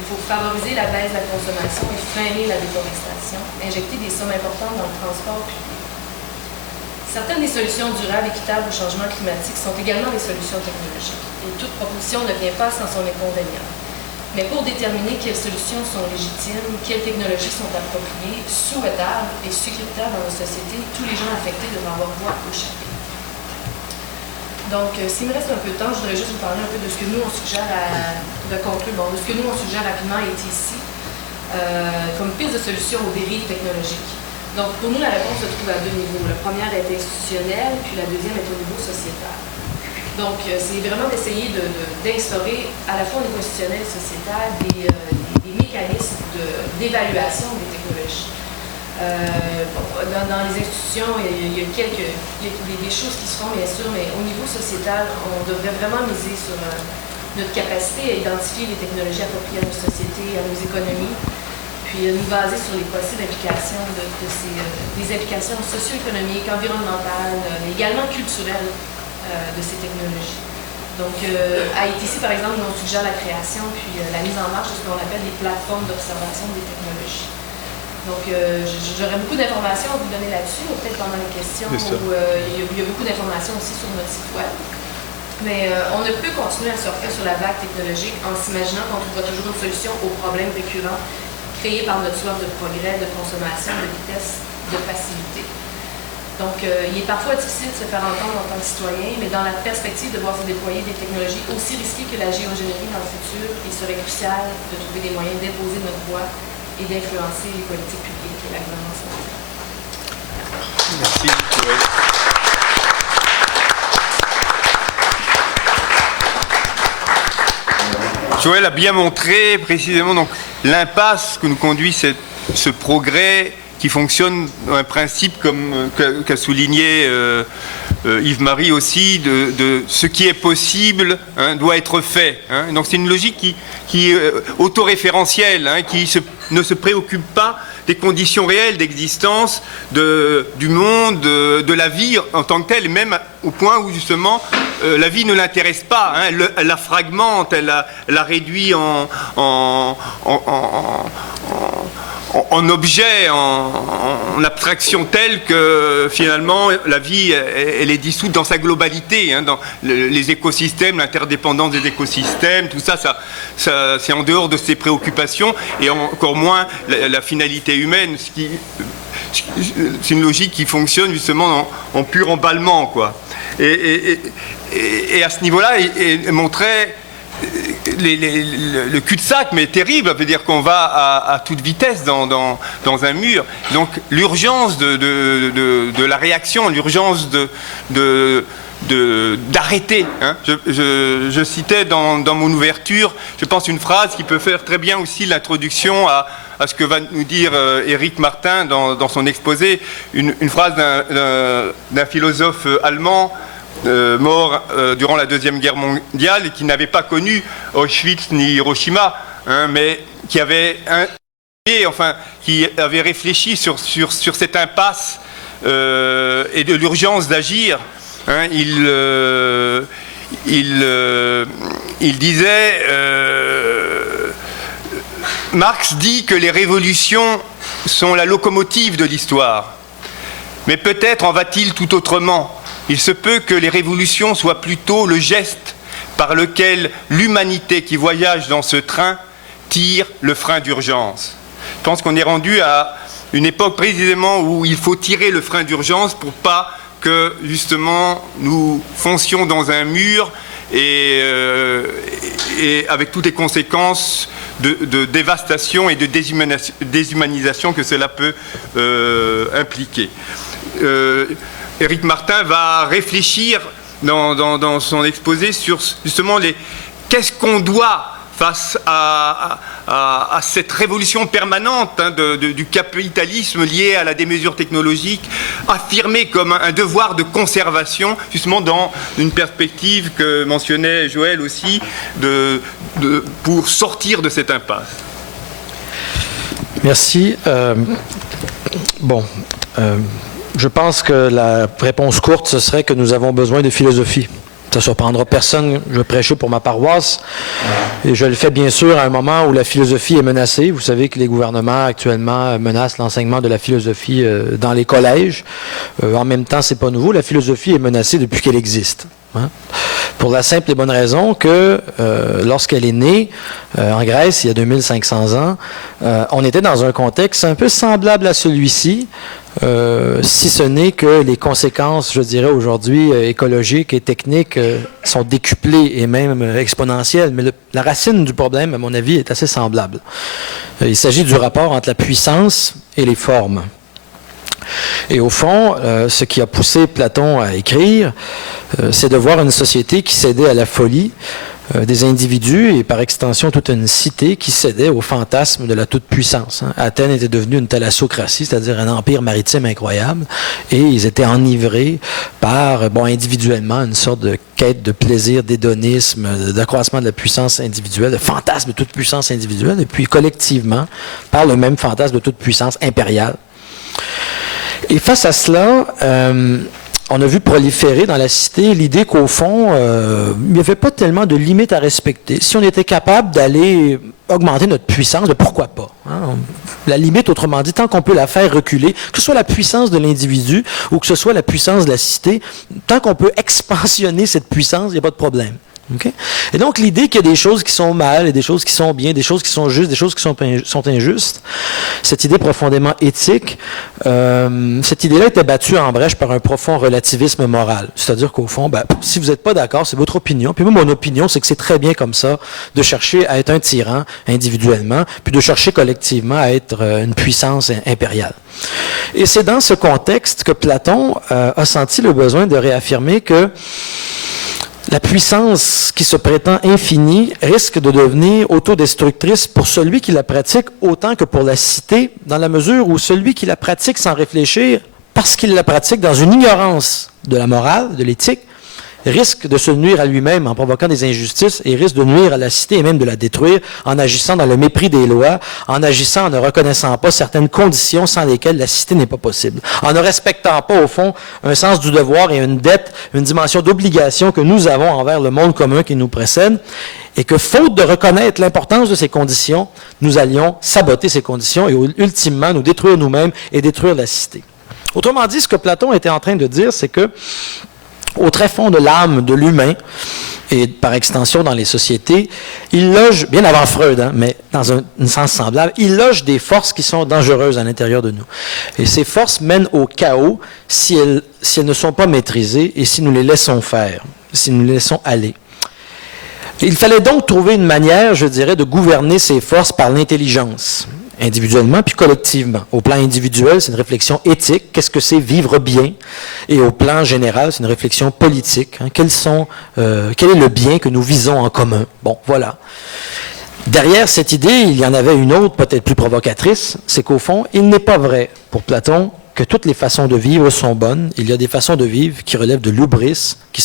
Il faut favoriser la baisse de la consommation et freiner la déforestation, injecter des sommes importantes dans le transport public. Certaines des solutions durables, équitables au changement climatique sont également des solutions technologiques. Et toute proposition ne vient pas sans son inconvénient. Mais pour déterminer quelles solutions sont légitimes, quelles technologies sont appropriées, souhaitables et sécuritaires dans nos sociétés, tous les gens affectés devront avoir voix au chapitre. Donc, s'il me reste un peu de temps, je voudrais juste vous parler un peu de ce que nous, on suggère de conclure, de ce que nous, on suggère rapidement à ATC comme piste de solution aux dérives technologiques. Donc, pour nous, la réponse se trouve à deux niveaux. La première est institutionnelle, puis la deuxième est au niveau sociétal. Donc, c'est vraiment d'essayer d'instaurer, à la fois au niveau institutionnel et sociétal, des mécanismes d'évaluation des technologies. Dans les institutions, il y a des choses qui se font, bien sûr, mais au niveau sociétal, on devrait vraiment miser sur notre capacité à identifier les technologies appropriées à nos sociétés, à nos économies, puis nous baser sur les possibles implications des implications socio-économiques, environnementales, mais également culturelles de ces technologies. Donc, à ITC, par exemple, nous on suggère la création puis la mise en marche de ce qu'on appelle des plateformes d'observation des technologies. Donc, j'aurais beaucoup d'informations à vous donner là-dessus, peut-être pendant les questions, où il y a beaucoup d'informations aussi sur notre site web. Mais on ne peut continuer à surfer sur la vague technologique en s'imaginant qu'on trouvera toujours une solution aux problèmes récurrents créés par notre soif de progrès, de consommation, de vitesse, de facilité. Donc, il est parfois difficile de se faire entendre en tant que citoyen, mais dans la perspective de voir se déployer des technologies aussi risquées que la géogénétique dans le futur, il serait crucial de trouver des moyens d'imposer notre voix et d'influencer les politiques publiques et la gouvernance mondiale. Merci. Joël a bien montré précisément donc l'impasse que nous conduit ce progrès qui fonctionne dans un principe comme qu'a souligné Yves-Marie aussi, de ce qui est possible doit être fait. Donc c'est une logique qui est autoréférentielle, qui ne se préoccupe pas des conditions réelles d'existence du monde, de la vie en tant que telle, même au point où justement la vie ne l'intéresse pas, elle la fragmente, elle la réduit en objet, en abstraction telle que finalement la vie elle est dissoute dans sa globalité, dans les écosystèmes, l'interdépendance des écosystèmes, tout ça c'est en dehors de ses préoccupations et encore moins la finalité humaine, c'est une logique qui fonctionne justement en pur emballement, quoi. Et à ce niveau-là, il montrait le cul-de-sac, mais terrible, veut dire qu'on va à toute vitesse dans un mur. Donc l'urgence de la réaction, l'urgence d'arrêter. Je citais dans mon ouverture, je pense, une phrase qui peut faire très bien aussi l'introduction à ce que va nous dire Éric Martin dans son exposé, une phrase d'un philosophe allemand mort durant la Deuxième Guerre mondiale et qui n'avait pas connu Auschwitz ni Hiroshima, mais qui avait qui avait réfléchi sur cette impasse et de l'urgence d'agir. Il disait, Marx dit que les révolutions sont la locomotive de l'histoire, mais peut-être en va-t-il tout autrement. Il se peut que les révolutions soient plutôt le geste par lequel l'humanité qui voyage dans ce train tire le frein d'urgence. Je pense qu'on est rendu à une époque précisément où il faut tirer le frein d'urgence pour pas que justement nous foncions dans un mur et avec toutes les conséquences de dévastation et de déshumanisation que cela peut impliquer. Éric Martin va réfléchir dans son exposé sur justement qu'est-ce qu'on doit face à cette révolution permanente du capitalisme lié à la démesure technologique, affirmée comme un devoir de conservation, justement dans une perspective que mentionnait Joël aussi, pour sortir de cette impasse. Merci. Je pense que la réponse courte, ce serait que nous avons besoin de philosophie Ça ne surprendra personne, je prêchais pour ma paroisse, et je le fais bien sûr à un moment où la philosophie est menacée. Vous savez que les gouvernements actuellement menacent l'enseignement de la philosophie dans les collèges. En même temps, c'est pas nouveau, la philosophie est menacée depuis qu'elle existe. Hein? Pour la simple et bonne raison que lorsqu'elle est née en Grèce, il y a 2500 ans, on était dans un contexte un peu semblable à celui-ci, si ce n'est que les conséquences, je dirais aujourd'hui, écologiques et techniques sont décuplées et même exponentielles. Mais la racine du problème, à mon avis, est assez semblable. Il s'agit du rapport entre la puissance et les formes. Et au fond, ce qui a poussé Platon à écrire, c'est de voir une société qui cédait à la folie des individus et par extension toute une cité qui cédait au fantasme de la toute-puissance. Hein. Athènes était devenue une thalassocratie, c'est-à-dire un empire maritime incroyable, et ils étaient enivrés par, individuellement, une sorte de quête de plaisir, d'hédonisme, d'accroissement de la puissance individuelle, de fantasme de toute-puissance individuelle, et puis collectivement, par le même fantasme de toute-puissance impériale. Et face à cela, on a vu proliférer dans la cité l'idée qu'au fond, il n'y avait pas tellement de limites à respecter. Si on était capable d'aller augmenter notre puissance, pourquoi pas? Hein? La limite, autrement dit, tant qu'on peut la faire reculer, que ce soit la puissance de l'individu ou que ce soit la puissance de la cité, tant qu'on peut expansionner cette puissance, il n'y a pas de problème. Okay? Et donc, l'idée qu'il y a des choses qui sont mal et des choses qui sont bien, des choses qui sont justes, des choses qui sont injustes, cette idée profondément éthique, cette idée-là était battue en brèche par un profond relativisme moral. C'est-à-dire qu'au fond, si vous n'êtes pas d'accord, c'est votre opinion. Puis moi, mon opinion, c'est que c'est très bien comme ça de chercher à être un tyran individuellement, puis de chercher collectivement à être une puissance impériale. Et c'est dans ce contexte que Platon a senti le besoin de réaffirmer que la puissance qui se prétend infinie risque de devenir autodestructrice pour celui qui la pratique autant que pour la cité, dans la mesure où celui qui la pratique sans réfléchir, parce qu'il la pratique dans une ignorance de la morale, de l'éthique, risque de se nuire à lui-même en provoquant des injustices et risque de nuire à la cité et même de la détruire en agissant dans le mépris des lois, en agissant en ne reconnaissant pas certaines conditions sans lesquelles la cité n'est pas possible, en ne respectant pas au fond un sens du devoir et une dette, une dimension d'obligation que nous avons envers le monde commun qui nous précède et que faute de reconnaître l'importance de ces conditions, nous allions saboter ces conditions et ultimement nous détruire nous-mêmes et détruire la cité. Autrement dit, ce que Platon était en train de dire, c'est que au très fond de l'âme de l'humain, et par extension dans les sociétés, il loge, bien avant Freud, hein, mais dans un sens semblable, il loge des forces qui sont dangereuses à l'intérieur de nous. Et ces forces mènent au chaos si elles ne sont pas maîtrisées et si nous les laissons faire, si nous les laissons aller. Il fallait donc trouver une manière, je dirais, de gouverner ces forces par l'intelligence, individuellement puis collectivement. Au plan individuel, c'est une réflexion éthique. Qu'est-ce que c'est vivre bien? Et au plan général, c'est une réflexion politique. Hein. Quel est le bien que nous visons en commun? Bon, voilà. Derrière cette idée, il y en avait une autre, peut-être plus provocatrice, c'est qu'au fond, il n'est pas vrai, pour Platon, que toutes les façons de vivre sont bonnes. Il y a des façons de vivre qui relèvent de l'hubris, qui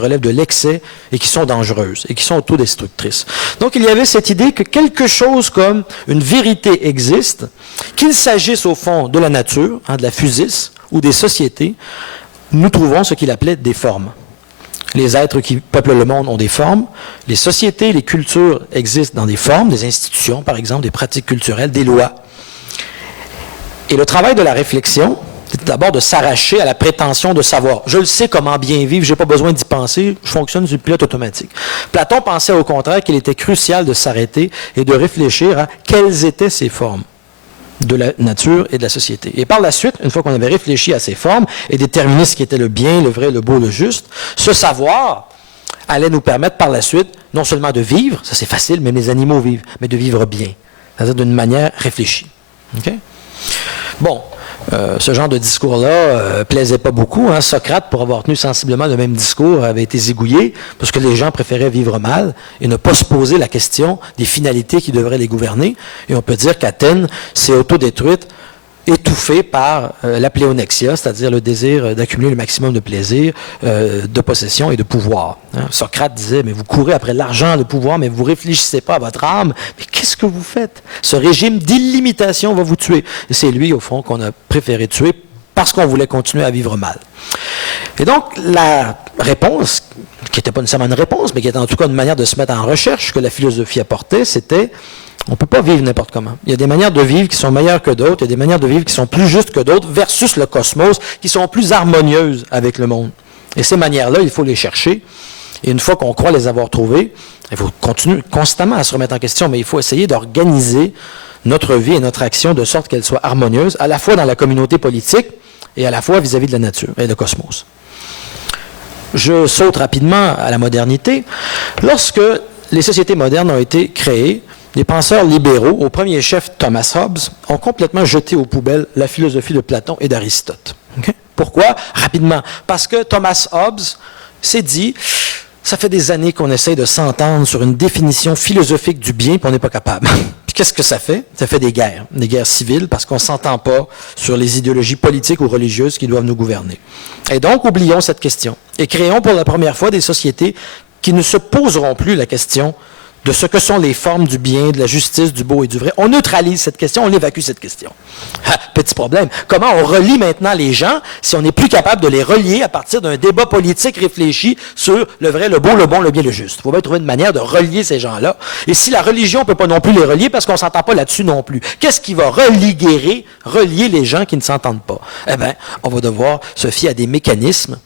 relèvent de l'excès et qui sont dangereuses et qui sont autodestructrices. Donc il y avait cette idée que quelque chose comme une vérité existe, qu'il s'agisse au fond de la nature, de la physis ou des sociétés, nous trouvons ce qu'il appelait des formes. Les êtres qui peuplent le monde ont des formes. Les sociétés, les cultures existent dans des formes, des institutions par exemple, des pratiques culturelles, des lois. Et le travail de la réflexion, c'est d'abord de s'arracher à la prétention de savoir. Je le sais comment bien vivre, je n'ai pas besoin d'y penser, je fonctionne sur le pilote automatique. Platon pensait au contraire qu'il était crucial de s'arrêter et de réfléchir à quelles étaient ces formes de la nature et de la société. Et par la suite, une fois qu'on avait réfléchi à ces formes et déterminé ce qui était le bien, le vrai, le beau, le juste, ce savoir allait nous permettre par la suite non seulement de vivre, ça c'est facile, même les animaux vivent, mais de vivre bien, c'est-à-dire d'une manière réfléchie. Okay? Bon, ce genre de discours-là plaisait pas beaucoup. Hein. Socrate, pour avoir tenu sensiblement le même discours, avait été zigouillé parce que les gens préféraient vivre mal et ne pas se poser la question des finalités qui devraient les gouverner. Et on peut dire qu'Athènes s'est autodétruite, étouffée par la pléonexia, c'est-à-dire le désir d'accumuler le maximum de plaisir, de possession et de pouvoir. Hein. Socrate disait, mais vous courez après l'argent, le pouvoir, mais vous ne réfléchissez pas à votre âme. Mais qu'est-ce que vous faites? Ce régime d'illimitation va vous tuer. Et c'est lui, au fond, qu'on a préféré tuer parce qu'on voulait continuer à vivre mal. Et donc, la réponse, qui n'était pas nécessairement une réponse, mais qui était en tout cas une manière de se mettre en recherche que la philosophie apportait, c'était on ne peut pas vivre n'importe comment. Il y a des manières de vivre qui sont meilleures que d'autres, il y a des manières de vivre qui sont plus justes que d'autres, versus le cosmos, qui sont plus harmonieuses avec le monde. Et ces manières-là, il faut les chercher. Et une fois qu'on croit les avoir trouvées, il faut continuer constamment à se remettre en question, mais il faut essayer d'organiser notre vie et notre action de sorte qu'elle soit harmonieuse, à la fois dans la communauté politique et à la fois vis-à-vis de la nature et le cosmos. Je saute rapidement à la modernité. Lorsque les sociétés modernes ont été créées, les penseurs libéraux, au premier chef Thomas Hobbes, ont complètement jeté aux poubelles la philosophie de Platon et d'Aristote. Okay? Pourquoi? Rapidement. Parce que Thomas Hobbes s'est dit, ça fait des années qu'on essaie de s'entendre sur une définition philosophique du bien, puis on n'est pas capable. Puis qu'est-ce que ça fait? Ça fait des guerres civiles, parce qu'on ne s'entend pas sur les idéologies politiques ou religieuses qui doivent nous gouverner. Et donc, oublions cette question. Et créons pour la première fois des sociétés qui ne se poseront plus la question de ce que sont les formes du bien, de la justice, du beau et du vrai. On neutralise cette question, on évacue cette question. Petit problème. Comment on relie maintenant les gens si on n'est plus capable de les relier à partir d'un débat politique réfléchi sur le vrai, le beau, le bon, le bien, le juste? Il faut bien trouver une manière de relier ces gens-là. Et si la religion ne peut pas non plus les relier parce qu'on ne s'entend pas là-dessus non plus, qu'est-ce qui va relier les gens qui ne s'entendent pas? Eh bien, on va devoir se fier à des mécanismes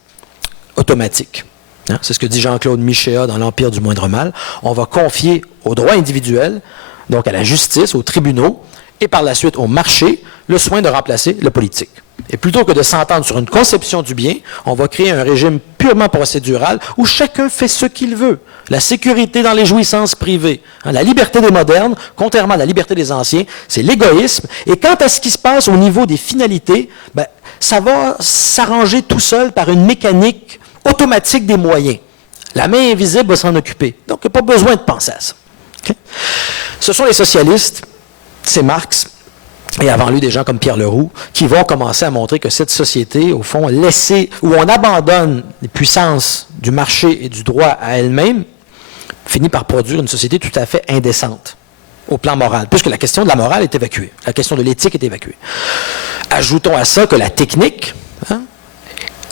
automatiques. Hein? C'est ce que dit Jean-Claude Michéa dans l'Empire du moindre mal. On va confier au droit individuel, donc à la justice, aux tribunaux, et par la suite au marché, le soin de remplacer le politique. Et plutôt que de s'entendre sur une conception du bien, on va créer un régime purement procédural où chacun fait ce qu'il veut. La sécurité dans les jouissances privées. Hein, la liberté des modernes, contrairement à la liberté des anciens, c'est l'égoïsme. Et quant à ce qui se passe au niveau des finalités, ben, ça va s'arranger tout seul par une mécanique automatique des moyens. La main invisible va s'en occuper. Donc, il n'y a pas besoin de penser à ça. Okay? Ce sont les socialistes, c'est Marx, et avant lui des gens comme Pierre Leroux, qui vont commencer à montrer que cette société, au fond, où on abandonne les puissances du marché et du droit à elle-même, finit par produire une société tout à fait indécente au plan moral, puisque la question de la morale est évacuée, la question de l'éthique est évacuée. Ajoutons à ça que la technique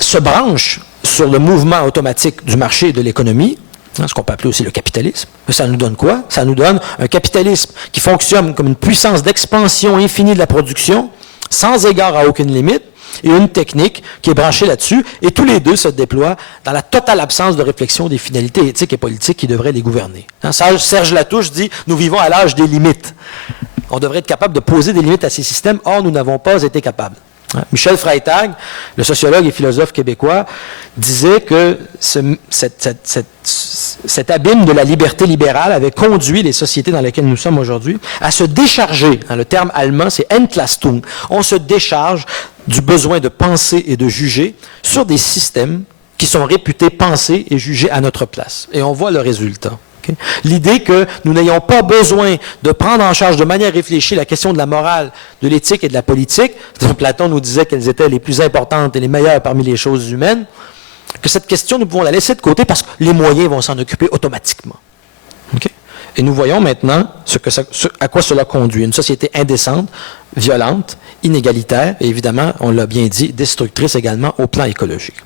se branche sur le mouvement automatique du marché et de l'économie, ce qu'on peut appeler aussi le capitalisme. Mais ça nous donne quoi? Ça nous donne un capitalisme qui fonctionne comme une puissance d'expansion infinie de la production, sans égard à aucune limite, et une technique qui est branchée là-dessus, et tous les deux se déploient dans la totale absence de réflexion des finalités éthiques et politiques qui devraient les gouverner. Serge Latouche dit « Nous vivons à l'âge des limites ». On devrait être capable de poser des limites à ces systèmes, or nous n'avons pas été capables. Michel Freytag, le sociologue et philosophe québécois, disait que cet abîme de la liberté libérale avait conduit les sociétés dans lesquelles nous sommes aujourd'hui à se décharger. Le terme allemand, c'est Entlastung. On se décharge du besoin de penser et de juger sur des systèmes qui sont réputés penser et juger à notre place. Et on voit le résultat. Okay? L'idée que nous n'ayons pas besoin de prendre en charge de manière réfléchie la question de la morale, de l'éthique et de la politique, Platon nous disait qu'elles étaient les plus importantes et les meilleures parmi les choses humaines, que cette question, nous pouvons la laisser de côté parce que les moyens vont s'en occuper automatiquement. Okay? Et nous voyons maintenant à quoi cela conduit. Une société indécente, violente, inégalitaire, et évidemment, on l'a bien dit, destructrice également au plan écologique.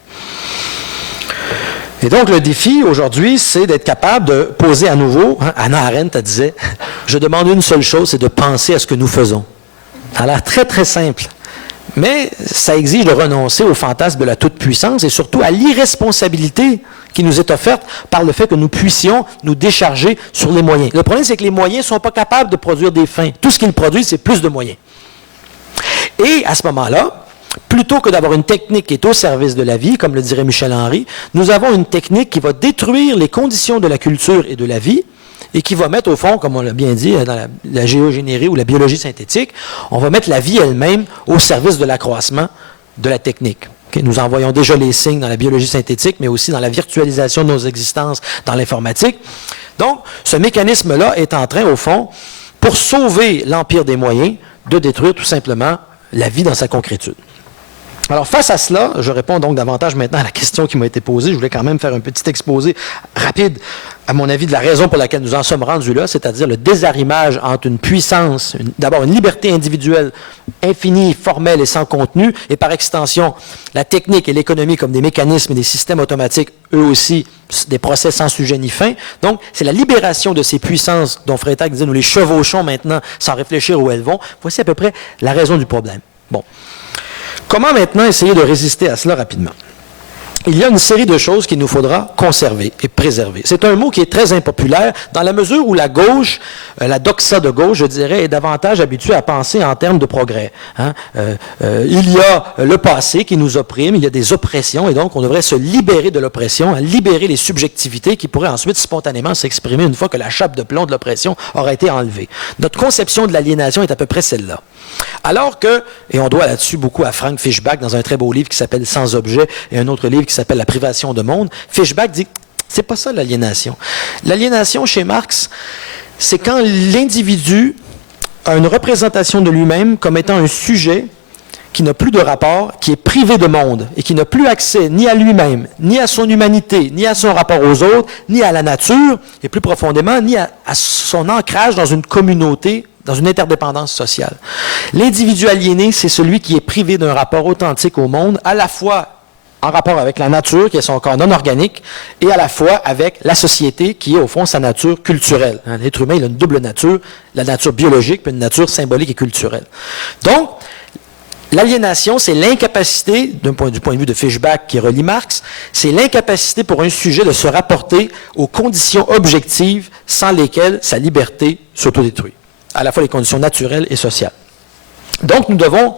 Et donc, le défi aujourd'hui, c'est d'être capable de poser à nouveau, Hannah Arendt disait, je demande une seule chose, c'est de penser à ce que nous faisons. Ça a l'air très, très simple. Mais ça exige de renoncer au fantasme de la toute-puissance et surtout à l'irresponsabilité qui nous est offerte par le fait que nous puissions nous décharger sur les moyens. Le problème, c'est que les moyens ne sont pas capables de produire des fins. Tout ce qu'ils produisent, c'est plus de moyens. Et à ce moment-là, plutôt que d'avoir une technique qui est au service de la vie, comme le dirait Michel Henry, nous avons une technique qui va détruire les conditions de la culture et de la vie et qui va mettre au fond, comme on l'a bien dit, dans la géogénérie ou la biologie synthétique, on va mettre la vie elle-même au service de l'accroissement de la technique. Okay? Nous en voyons déjà les signes dans la biologie synthétique, mais aussi dans la virtualisation de nos existences dans l'informatique. Donc, ce mécanisme-là est en train, au fond, pour sauver l'empire des moyens, de détruire tout simplement la vie dans sa concrétude. Alors, face à cela, je réponds donc davantage maintenant à la question qui m'a été posée. Je voulais quand même faire un petit exposé rapide, à mon avis, de la raison pour laquelle nous en sommes rendus là, c'est-à-dire le désarrimage entre une puissance, d'abord une liberté individuelle infinie, formelle et sans contenu, et par extension, la technique et l'économie comme des mécanismes et des systèmes automatiques, eux aussi, des procès sans sujet ni fin. Donc, c'est la libération de ces puissances dont Freytag disait, nous les chevauchons maintenant sans réfléchir où elles vont. Voici à peu près la raison du problème. Bon. Comment maintenant essayer de résister à cela rapidement? Il y a une série de choses qu'il nous faudra conserver et préserver. C'est un mot qui est très impopulaire dans la mesure où la gauche, la doxa de gauche, je dirais, est davantage habituée à penser en termes de progrès. Hein? Il y a le passé qui nous opprime, il y a des oppressions, et donc on devrait se libérer de l'oppression, libérer les subjectivités qui pourraient ensuite spontanément s'exprimer une fois que la chape de plomb de l'oppression aura été enlevée. Notre conception de l'aliénation est à peu près celle-là. Alors que, et on doit là-dessus beaucoup à Frank Fischbach dans un très beau livre qui s'appelle Sans objet et un autre livre qui s'appelle La privation de monde, Fischbach dit, c'est pas ça l'aliénation. L'aliénation chez Marx, c'est quand l'individu a une représentation de lui-même comme étant un sujet qui n'a plus de rapport, qui est privé de monde et qui n'a plus accès ni à lui-même, ni à son humanité, ni à son rapport aux autres, ni à la nature, et plus profondément, ni à son ancrage dans une communauté, dans une interdépendance sociale. L'individu aliéné, c'est celui qui est privé d'un rapport authentique au monde, à la fois en rapport avec la nature, qui est son corps non organique, et à la fois avec la société, qui est au fond sa nature culturelle. L'être humain, il a une double nature, la nature biologique, puis une nature symbolique et culturelle. Donc, l'aliénation, c'est l'incapacité, du point de vue de Fischbach qui relie Marx, c'est l'incapacité pour un sujet de se rapporter aux conditions objectives sans lesquelles sa liberté s'autodétruit. À la fois les conditions naturelles et sociales. Donc, nous devons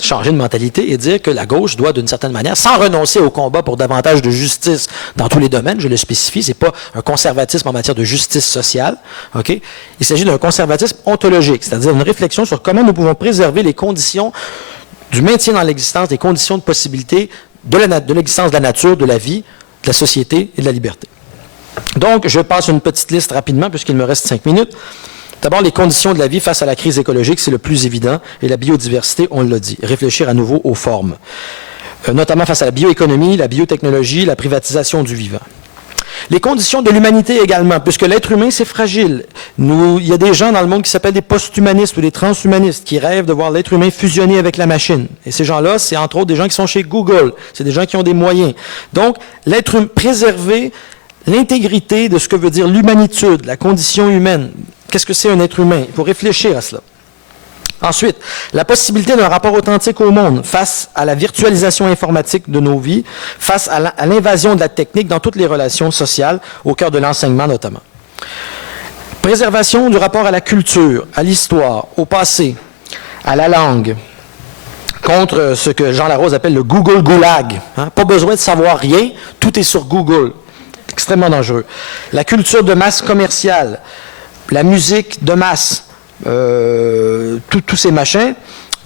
changer de mentalité et dire que la gauche doit, d'une certaine manière, sans renoncer au combat pour davantage de justice dans tous les domaines, je le spécifie, ce n'est pas un conservatisme en matière de justice sociale, okay? Il s'agit d'un conservatisme ontologique, c'est-à-dire une réflexion sur comment nous pouvons préserver les conditions du maintien dans l'existence, des conditions de possibilité de l'existence de la nature, de la vie, de la société et de la liberté. Donc, je passe une petite liste rapidement, puisqu'il me reste 5 minutes. D'abord, les conditions de la vie face à la crise écologique, c'est le plus évident, et la biodiversité, on l'a dit. Réfléchir à nouveau aux formes, notamment face à la bioéconomie, la biotechnologie, la privatisation du vivant. Les conditions de l'humanité également, puisque l'être humain, c'est fragile. Il y a des gens dans le monde qui s'appellent des post-humanistes ou des transhumanistes qui rêvent de voir l'être humain fusionner avec la machine. Et ces gens-là, c'est entre autres des gens qui sont chez Google, c'est des gens qui ont des moyens. Donc, l'être humain, préserver l'intégrité de ce que veut dire l'humanitude, la condition humaine. Qu'est-ce que c'est un être humain? Il faut réfléchir à cela. Ensuite, la possibilité d'un rapport authentique au monde face à la virtualisation informatique de nos vies, face à l'invasion de la technique dans toutes les relations sociales, au cœur de l'enseignement notamment. Préservation du rapport à la culture, à l'histoire, au passé, à la langue, contre ce que Jean Larose appelle le Google Goulag. Hein? Pas besoin de savoir rien, tout est sur Google. Extrêmement dangereux. La culture de masse commerciale, la musique de masse, tous ces machins,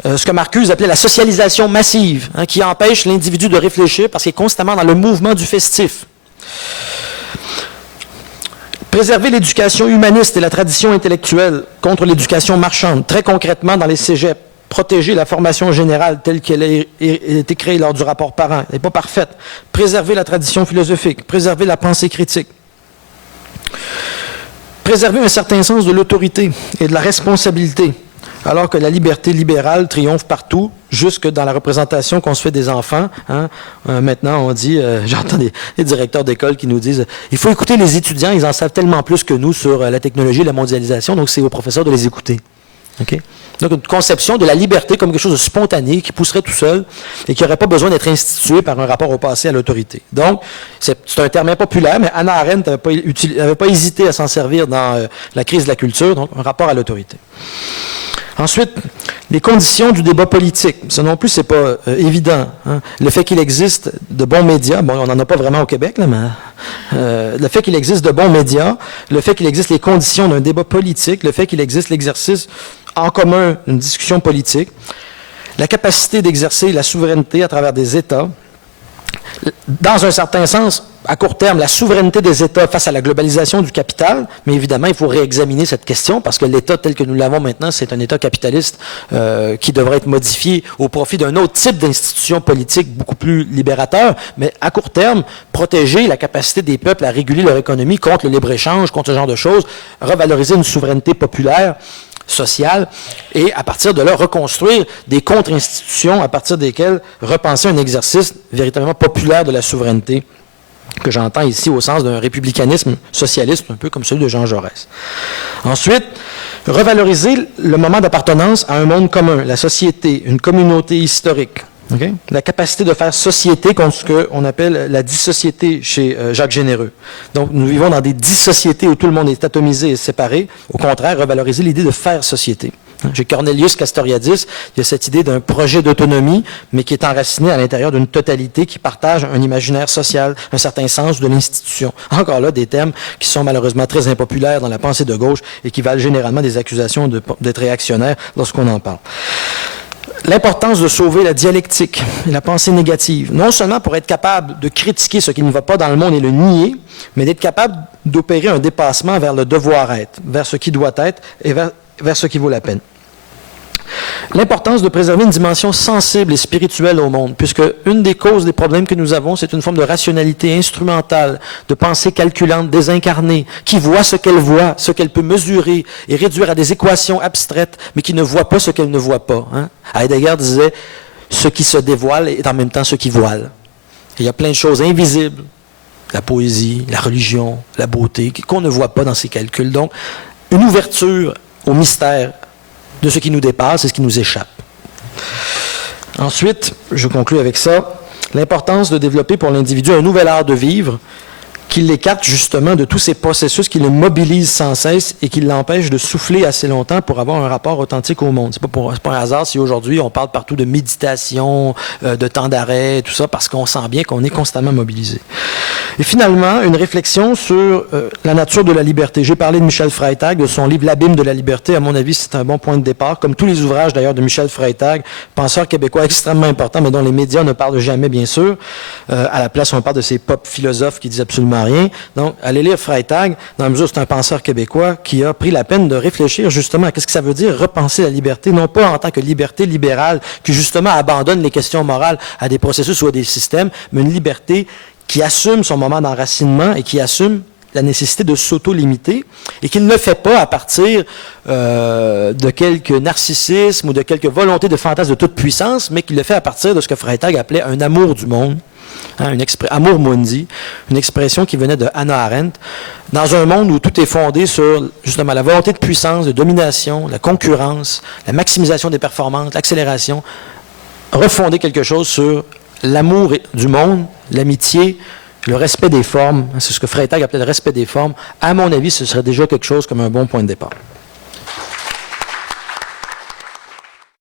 ce que Marcuse appelait la socialisation massive, hein, qui empêche l'individu de réfléchir parce qu'il est constamment dans le mouvement du festif. Préserver l'éducation humaniste et la tradition intellectuelle contre l'éducation marchande, très concrètement dans les cégeps. Protéger la formation générale telle qu'elle a été créée lors du rapport Parent. Elle n'est pas parfaite. Préserver la tradition philosophique. Préserver la pensée critique. Préserver un certain sens de l'autorité et de la responsabilité, alors que la liberté libérale triomphe partout, jusque dans la représentation qu'on se fait des enfants. Hein. Maintenant, on dit, j'entends des directeurs d'école qui nous disent, il faut écouter les étudiants, ils en savent tellement plus que nous sur la technologie et la mondialisation, donc c'est aux professeurs de les écouter. Okay? Donc, une conception de la liberté comme quelque chose de spontané, qui pousserait tout seul et qui n'aurait pas besoin d'être institué par un rapport au passé à l'autorité. Donc, c'est un terme impopulaire, mais Hannah Arendt n'avait pas hésité à s'en servir dans la crise de la culture, donc un rapport à l'autorité. Ensuite, les conditions du débat politique. Ça non plus, c'est pas évident. Hein. Le fait qu'il existe de bons médias, bon, on n'en a pas vraiment au Québec, là, mais le fait qu'il existe de bons médias, le fait qu'il existe les conditions d'un débat politique, le fait qu'il existe l'exercice en commun d'une discussion politique, la capacité d'exercer la souveraineté à travers des États, Dans un certain sens, à court terme, la souveraineté des États face à la globalisation du capital, mais évidemment, il faut réexaminer cette question parce que l'État tel que nous l'avons maintenant, c'est un État capitaliste qui devrait être modifié au profit d'un autre type d'institution politique beaucoup plus libérateur, mais à court terme, protéger la capacité des peuples à réguler leur économie contre le libre-échange, contre ce genre de choses, revaloriser une souveraineté populaire, sociale, et à partir de là, reconstruire des contre-institutions à partir desquelles repenser un exercice véritablement populaire de la souveraineté, que j'entends ici au sens d'un républicanisme socialiste, un peu comme celui de Jean Jaurès. Ensuite, revaloriser le moment d'appartenance à un monde commun, la société, une communauté historique. Okay? La capacité de faire société contre ce qu'on appelle la dissociété chez Jacques Généreux. Donc, nous vivons dans des dissociétés où tout le monde est atomisé et séparé. Au contraire, revaloriser l'idée de faire société. Chez Cornelius Castoriadis, il y a cette idée d'un projet d'autonomie, mais qui est enraciné à l'intérieur d'une totalité qui partage un imaginaire social, un certain sens de l'institution. Encore là, des termes qui sont malheureusement très impopulaires dans la pensée de gauche et qui valent généralement des accusations d'être réactionnaires lorsqu'on en parle. L'importance de sauver la dialectique et la pensée négative, non seulement pour être capable de critiquer ce qui ne va pas dans le monde et le nier, mais d'être capable d'opérer un dépassement vers le devoir-être, vers ce qui doit être et vers ce qui vaut la peine. L'importance de préserver une dimension sensible et spirituelle au monde, puisque une des causes des problèmes que nous avons, c'est une forme de rationalité instrumentale, de pensée calculante, désincarnée, qui voit, ce qu'elle peut mesurer et réduire à des équations abstraites, mais qui ne voit pas ce qu'elle ne voit pas. Hein? Heidegger disait « ce qui se dévoile est en même temps ce qui voile ». Il y a plein de choses invisibles, la poésie, la religion, la beauté, qu'on ne voit pas dans ces calculs. Donc, une ouverture au mystère de ce qui nous dépasse et ce qui nous échappe. Ensuite, je conclue avec ça, l'importance de développer pour l'individu un nouvel art de vivre qui l'écarte justement de tous ces processus qui le mobilisent sans cesse et qui l'empêchent de souffler assez longtemps pour avoir un rapport authentique au monde. C'est pas un hasard si aujourd'hui on parle partout de méditation, de temps d'arrêt, tout ça, parce qu'on sent bien qu'on est constamment mobilisé. Et finalement, une réflexion sur la nature de la liberté. J'ai parlé de Michel Freytag, de son livre « L'abîme de la liberté ». À mon avis, c'est un bon point de départ, comme tous les ouvrages d'ailleurs de Michel Freytag, penseur québécois extrêmement important, mais dont les médias ne parlent jamais, bien sûr. À la place, on parle de ces pop philosophes qui disent absolument rien. Donc, allez lire Freytag, dans la mesure où c'est un penseur québécois qui a pris la peine de réfléchir justement à qu'est-ce que ça veut dire repenser la liberté, non pas en tant que liberté libérale qui justement abandonne les questions morales à des processus ou à des systèmes, mais une liberté qui assume son moment d'enracinement et qui assume la nécessité de s'auto-limiter et qui ne le fait pas à partir de quelques narcissisme ou de quelques volontés de fantasme de toute puissance, mais qui le fait à partir de ce que Freytag appelait un amour du monde, hein, amour mundi, une expression qui venait de Hannah Arendt, dans un monde où tout est fondé sur justement la volonté de puissance, de domination, la concurrence, la maximisation des performances, l'accélération, refonder quelque chose sur l'amour du monde, l'amitié, le respect des formes, c'est ce que Freytag appelait le respect des formes. À mon avis, ce serait déjà quelque chose comme un bon point de départ.